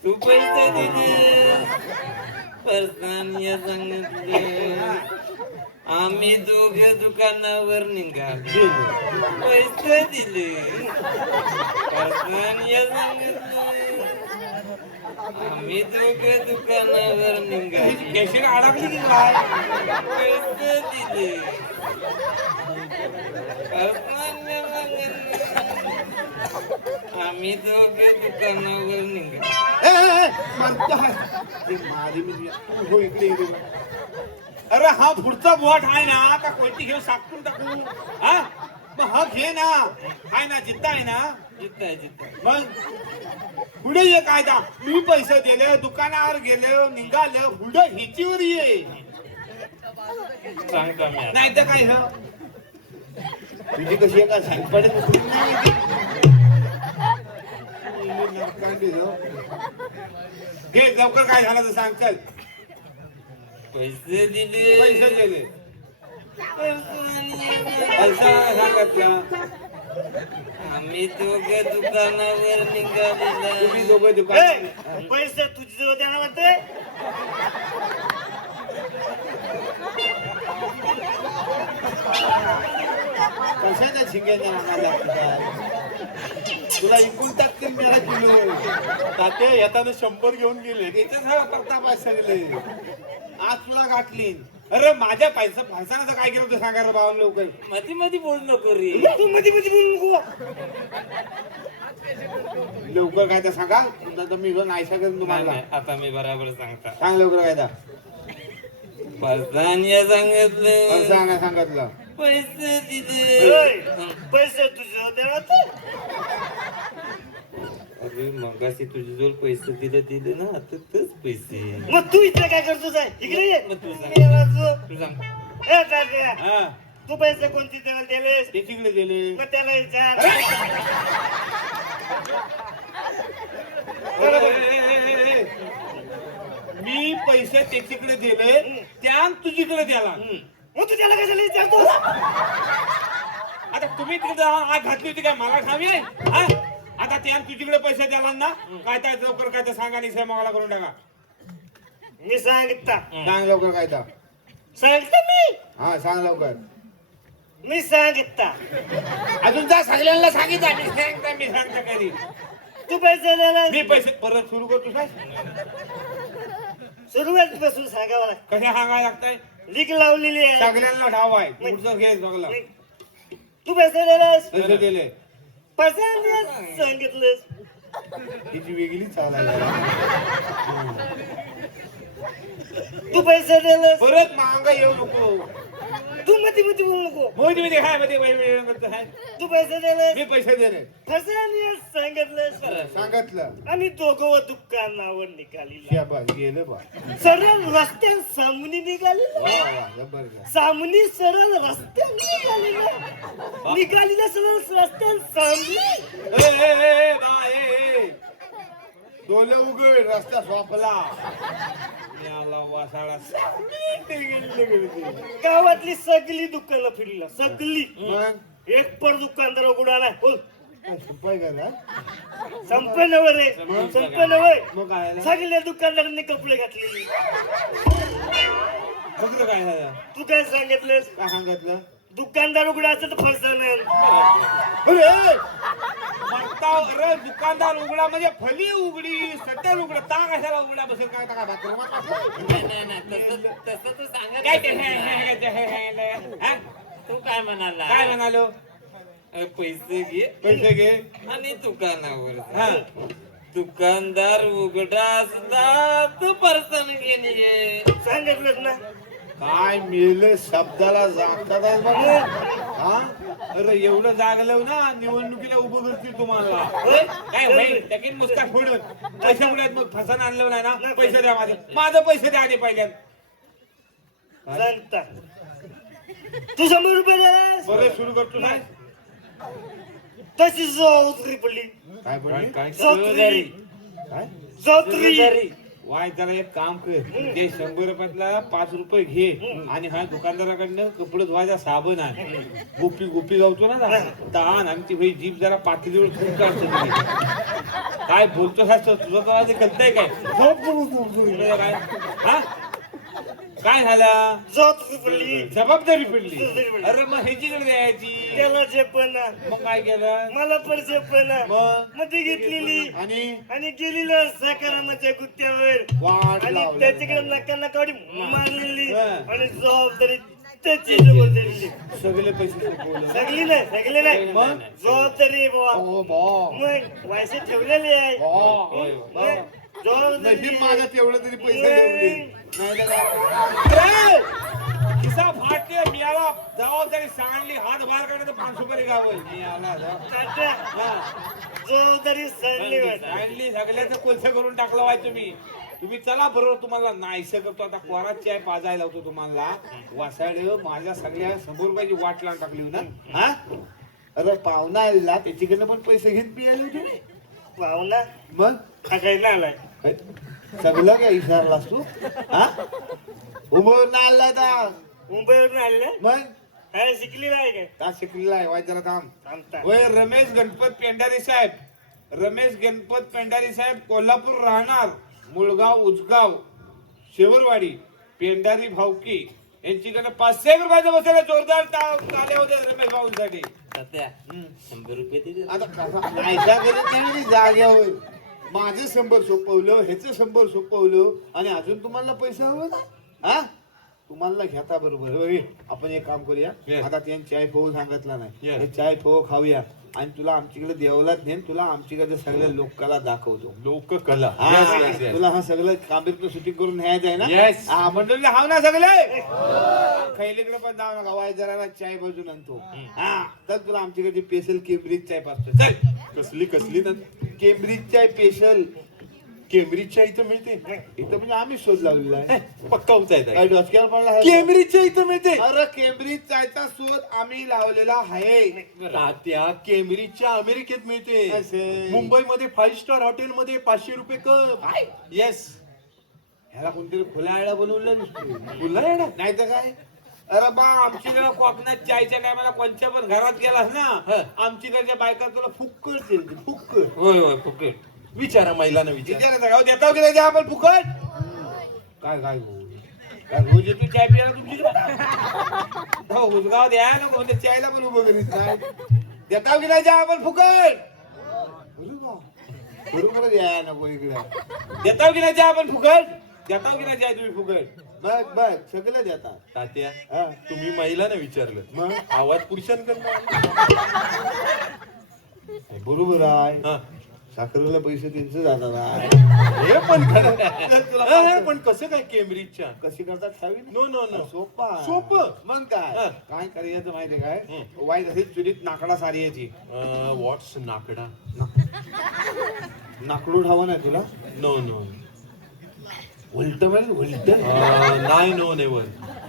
तू पैसे दिले परसानिया सांगितले आम्ही दोघं दुकानावर निघाले पैसे दिले परसानिया सांगितले आम्ही दोघं दुकानावर निघाले केशीला अडकली की काय पैसे दिले परसानिया सांगितले आम्ही दोघं दुकानावर निघाले म्हणतो माझी मी तू हो इकडे इकडे अरे हा पुढचा बोट आहे ना का कोणती घेऊन साकून टाकू हा मग हा घे ना आहे ना जिद्द आहे ना जिथं जिथं मग पुढे ये कायदा मी पैसे दिले दुकानावर गेले निघाले पुढे हिचीवर ये सांगतो मी आता. नाही तर काय ह तुझी कशी आहे का सांग पडेल घे लवकर काय झालं तर सांग चल पैसे दिले पैसे दिले पैसा सांगितला आम्ही दोघं दुकानावर निघालेला तुम्ही दोघं दुकान पैसे तुझ्याजवळ देणार होते माझ्या झिंग्याच्या नाकाला तुला इकून टाकतील मेरा किलो तात्या येताना 100 घेऊन गेले त्याच्याच करता पाय सगळे आज तुला गाठली. अरे माझ्या पैसानाचं काय केलं होतं सांगा रे बाबा लवकर. मधी मधी बोलू नको रे. तू मध्ये मध्ये बोलू नको लवकर काय तर सांगा. नंतर मी घेऊन नाही सांगेन तुम्हाला. नाही, आता मी बरोबर सांगता. सांग लवकर काय तर. परसानिया सांगितलं सांगा सांगितलं पैसे दिले. पैसे तुझे होते ना. अरे मगाशी तुझे जवळ पैसे दिले ना आता तेच पैसे. मग तू इथे काय करतोस आहे? इकडे ये. मग तू सांग. मेला तू. तू सांग. ए तात्या, हा तू पैसे कोणती देवाला दिलेस? ते तिकडे गेले. मग त्याला विचार. मी पैसे त्याच्याकडे दिले त्या तुझीकडे द्याला. मग तू त्याला कशाला विचारतो? आता तुम्ही तिकडे आग घातली होती काय मला ठावी आहे हा? आता त्या तुझीकडे पैसे द्याला ना काय तर लवकर काय तर सांगा आणि मला करून टाका. मी सांगितलं. सांग लवकर काय तर. सांगितलं मी. हा सांग लवकर. मी सांगितलं. अजून जा सगळ्यांना सांगितलं मी सांगता कधी. तू पैसे दिला. मी पैसे परत सुरू करतो काय सुरुवातीपासून सांगावं लागतं. कशा सांगायला लागताय. लीक लावलेली आहे. सगळ्यांना ठाव आहे. पुढचं घे सगळं. तू पैसे दिलास. पैसे दिले पैसे सांगितलंस. हिची वेगळी चाल आहे. तू पैसे दिलास. परत महागा येऊ नको. तू मध्ये मध्ये बोलू नको. मोदी मध्ये काय मध्ये करतो आहे. तू पैसे दिलास. मी पैसे दिले फसवणूक सांगितलंस. सांगितलं. आम्ही दोघं दुकानावर निघालेला. शाबास गेलं बा. सरळ रस्त्यात सामनी निघालेला. वा, वा, जबरदस्त. सामनी सरळ रस्त्यात निघालेला. निघालेला सरळ रस्त्यात सामनी. डोले उघड रस्ता स्वापला. याला वासाळा. गावातली सगळी दुकानं फिरली. सगळी. मग एक पण दुकानदार उघडा नाही. बोल. संपाय गेला. संपन्न रे. संपन्न होय. मग काय झालं? सगळ्या दुकानदारांनी कपडे घातलेले. मग काय झालं? तू काय सांगितलंस? काय सांगितलं? दुकानदार उघडा असेल तर फसवणार. अरे अरे दुकानदार उघडा म्हणजे फली उघडी सट्टर उघडा ता कशाला उघडा बसेल काय काय बाथरूमात नाही, तसं तू सांगत काय नाही. हा? तू काय म्हणाला? काय म्हणालो? पैसे घे पैसे घे. आणि दुकानावर हा. दुकानदार उघडा असला तर परसन घेणे. सांगितलंच ना. काय मेले शब्दाला जागतात हा. अरे एवढं जागलं ना निवडणुकीला उभं करतील तुम्हाला. काय होईल त्याकीन मुस्का फोडून पैसे उड्यात मग फसन आणलं नाही ना. पैसे द्या माझं पैसे द्या आधी पहिल्यात. सांगता. तू 100 रुपये दिलास. परत सुरू करतो ना. तशी जोत्री पडली. काय पडली? जोत्री. काय जोत्री. वाय जरा एक काम कर. ते 100 रुपयातला 5 रुपये घे आणि हा दुकानदाराकडनं कपडे धुवायचा साबण आहे. गोपी गोपी गावतो ना ताण आणि ती भाई जीप जरा पातळीवर खूप काढतो. काय बोलतो तुझं तर ते कळतंय काय. काय हा काय झाला. जोत्री पडली. जबाबदारी पडली. अरे मग ह्याचीकडे द्यायची. त्याला झेपण. मग काय केलं. मला पण झेपण. मग मग ती घेतलेली आणि गेलेलं सकारामाच्या गुत्त्यावर वाट आणि लावली. त्याच्याकडे नका नकावडी मारलेली हा. आणि जबाबदारी त्याची दिलेली. सगळे पैसे संपवले. सगळी नाही सगळे नाही. मग? जबाबदारी आहे बाबा. हो बा. मग पैसे ठेवलेले आहे. मग जबाबदारी नशीब माझा तेवढं तरी पैसे ठेवले. खिसा फाटले मिळाला जबाबदारी सांगली हात बाहेर काढले 500 रुपये गावल. जबाबदारी सांगली सगळ्याचं कोलसे करून टाकलं वाय तुम्ही चला बरोबर तुम्हाला नाहीसं करतो. आता कोरात चाय पाजायला लावतो तुम्हाला. वासाड माझ्या सगळ्या 100 रुपयाची वाट लावून टाकली ना. हा अरे पाहुणा आलेला त्याच्याकडनं पण पैसे घेत पियाले होते. पाहुणा मग काही नाही आलाय. सगळं काय विचारलास तू. हा उभं ना आला आता. मुंबईवरून आले. मग काय शिकलेला आहे काय. का शिकलेला आहे वाय जरा थांब. थांबता. होय रमेश गणपत पेंढारी साहेब. रमेश गणपत पेंढारी साहेब कोल्हापूर राहणार. मुळगाव उजगाव शेवरवाडी पेंढारी भावकी यांच्याकडे 500 रुपयाचं बसायला जोरदार ताल्या होते रमेश भाऊंसाठी. तात्या 100 रुपये दे. आता कसा नाहीसा करत नाही रे जाग्यावर. माझं 100 सोपवलं, ह्याचं 100 सोपवलं आणि अजून तुम्हाला पैसे हवं ना? हा तुम्हाला घेता बरोबर. होय, आपण एक काम करूया. Yes. आता त्यांनी चाय पोह सांगितला नाही. Yes. हे चाय पोह खाऊया आणि तुला आमच्याकडे देवलाच नेन, तुला आमच्याकडे सगळ्या लोककला दाखवतो. लोककला हा, Yes, yes, yes. तुला हा सगळं कांबीरचं शूटिंग करून न्यायचं आहे ना? Yes. हा मंडळी हाव ना सगळे. खैलीकडे पण जाऊ नका, वाय जरा चाय बाजून आणतो. हा तर तुला आमच्याकडे स्पेशल केम्ब्रिज चाय पाचतो. चल कसली कसली तर केम्ब्रिज चाय स्पेशल. केम्ब्रिजच्या इथं मिळते. इथं म्हणजे आम्ही शोध लावलेला आहे. पक्का उचायचा काय डोसक्यावर पडला आहे? केम्ब्रिजच्या इथं मिळते. अरे केम्ब्रिज चायचा शोध आम्ही लावलेला आहे. तात्या केम्ब्रिजच्या अमेरिकेत मिळते. असे. मुंबईमध्ये 5 स्टार हॉटेलमध्ये 500 रुपये कप. येस. ह्याला कोणतरी खुला आयडा बनवलं दिसतो. तुला येणार नाही तर काय? अरे बा आमच्याकडे कोकणात चायच्या टायमाला कोणत्या पण घरात गेलास ना, हा. आमच्याकडच्या बायका तुला फुक्कड देईल, फुक्कड. होय होय फुकट. विचारा महिलांना विचार. विचारायचं गाव देताव की नाही द्या आपण फुकट. काय काय भाऊ? काय रोज येतो चाय प्यायला तुमच्याकडे? हो उजगाव द्या ना कोणत्या चायला पण उभं करीत नाही. देताव की नाही द्या आपण फुकट. बरोबर याय नको इकडे. देताव की नाही द्या आपण फुकट. देताव की नाही द्या तुम्ही फुकट. बघ बघ सगळं देतात. तात्या हा. तुम्ही महिलांना विचारलं मग? आवाज पुरुषांकडनं बरोबर आहे. हा. साखरेला पैसे त्यांचे जातात आहे. हे पण खरं. हा, पण कसं काय केम्ब्रिजच्या कशी करतात ठावी ना? नो नो नो सोपा सोपं. मग काय हा. काय करायचं माहितीये काय? वाईट अशी चुलीत नाकडा सारी याची. व्हॉट्स नाकडा. नाकडू ठाव नाही तुला? नो नो उलट म्हणजे उलट. नाही नो नेवर.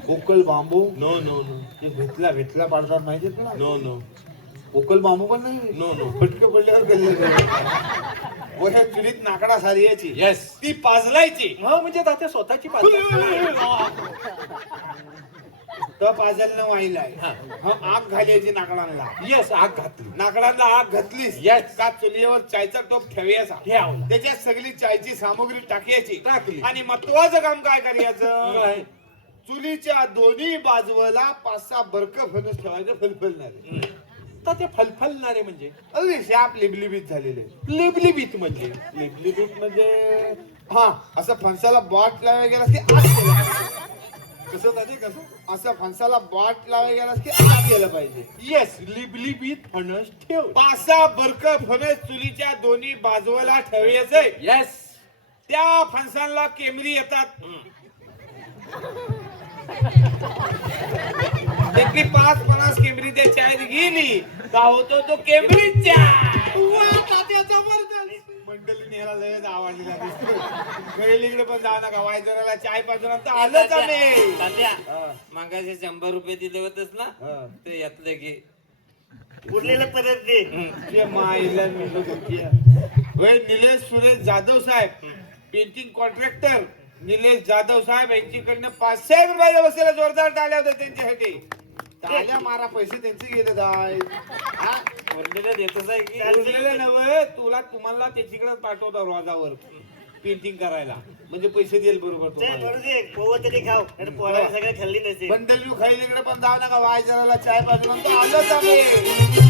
कोकल बांबू नो नो नो ते भेटला पाडतात माहितीये तुला? नो नो कोकल बांबू पण नाही. नो नो फटके पडल्यावर गल्ले. ह्या चुलीत नाकडा सारी याची. येस. ती पाजलायची. हा म्हणजे तात्या स्वतःची पाहिजे. तर पाजायला वाहिला हा. आग घालायची नाकडांना. येस आग घातली. नाकडांना आग घातलीस Yes. का चुलीवर चायचा टोप ठेवायचा. ठेव. त्याच्यात सगळी चायची सामग्री टाकायची. टाकली. आणि महत्वाचं काम काय करायचं? काय? चुलीच्या दोन्ही बाजूला 5-6 बरक फणस ठेवायचं फलफलणारे. तात्या फलफलणारे म्हणजे अरे शाप लिबलिबीत झालेले. लिबलिबीत म्हणजे लिबलिबीत म्हणजे हा असं फणसाला बॉट लावायला गेला की आत गेला पाहिजे. कसं तात्या कसं असं फणसाला बॉट लावायला गेला की आत गेलं पाहिजे. येस लिबलिबीत फणस ठेव. 5-6 बरक फणस चुलीच्या दोन्ही बाजूला ठेवायचे. येस. त्या फणसांना केमरी येतात. त्यातली 5-50 केमरी त्या चायत गेली का होतो तो केमरीच चाय. मंडळीने ह्याला लयच आवडलेला दिसतो. पहिलीकडे पण जाऊ नका, वायजराला चाय पाजून आलंच आम्ही. तात्या मागाशी 100 रुपये दिले होतेस ना, हा. ते यातले की उरलेलं परत दे. ते माईला मिळलं होती. होय, निलेश सुरेश जाधव साहेब पेंटिंग कॉन्ट्रॅक्टर निलेश जाधव साहेब यांच्याकडनं 500 रुपयाला बसायला जोरदार टाळ्या होत्या त्यांच्यासाठी. टाळ्या मारा, पैसे त्यांचे गेले जाय. उरलेलं देतच आहे की उरलेलं नव्हे, तुम्हाला त्याच्याकडेच पाठवतो रोजावर पेंटिंग करायला, म्हणजे पैसे देईल बरोबर चल तुम्हाला. भरू दे, पोवं तरी खाऊ. नाहीतर पोराला सगळं खाल्ली नसेल. बंडल खायलीकडे पण जाऊ नका, वाय जराला चाय पाजून आलंच आम्ही.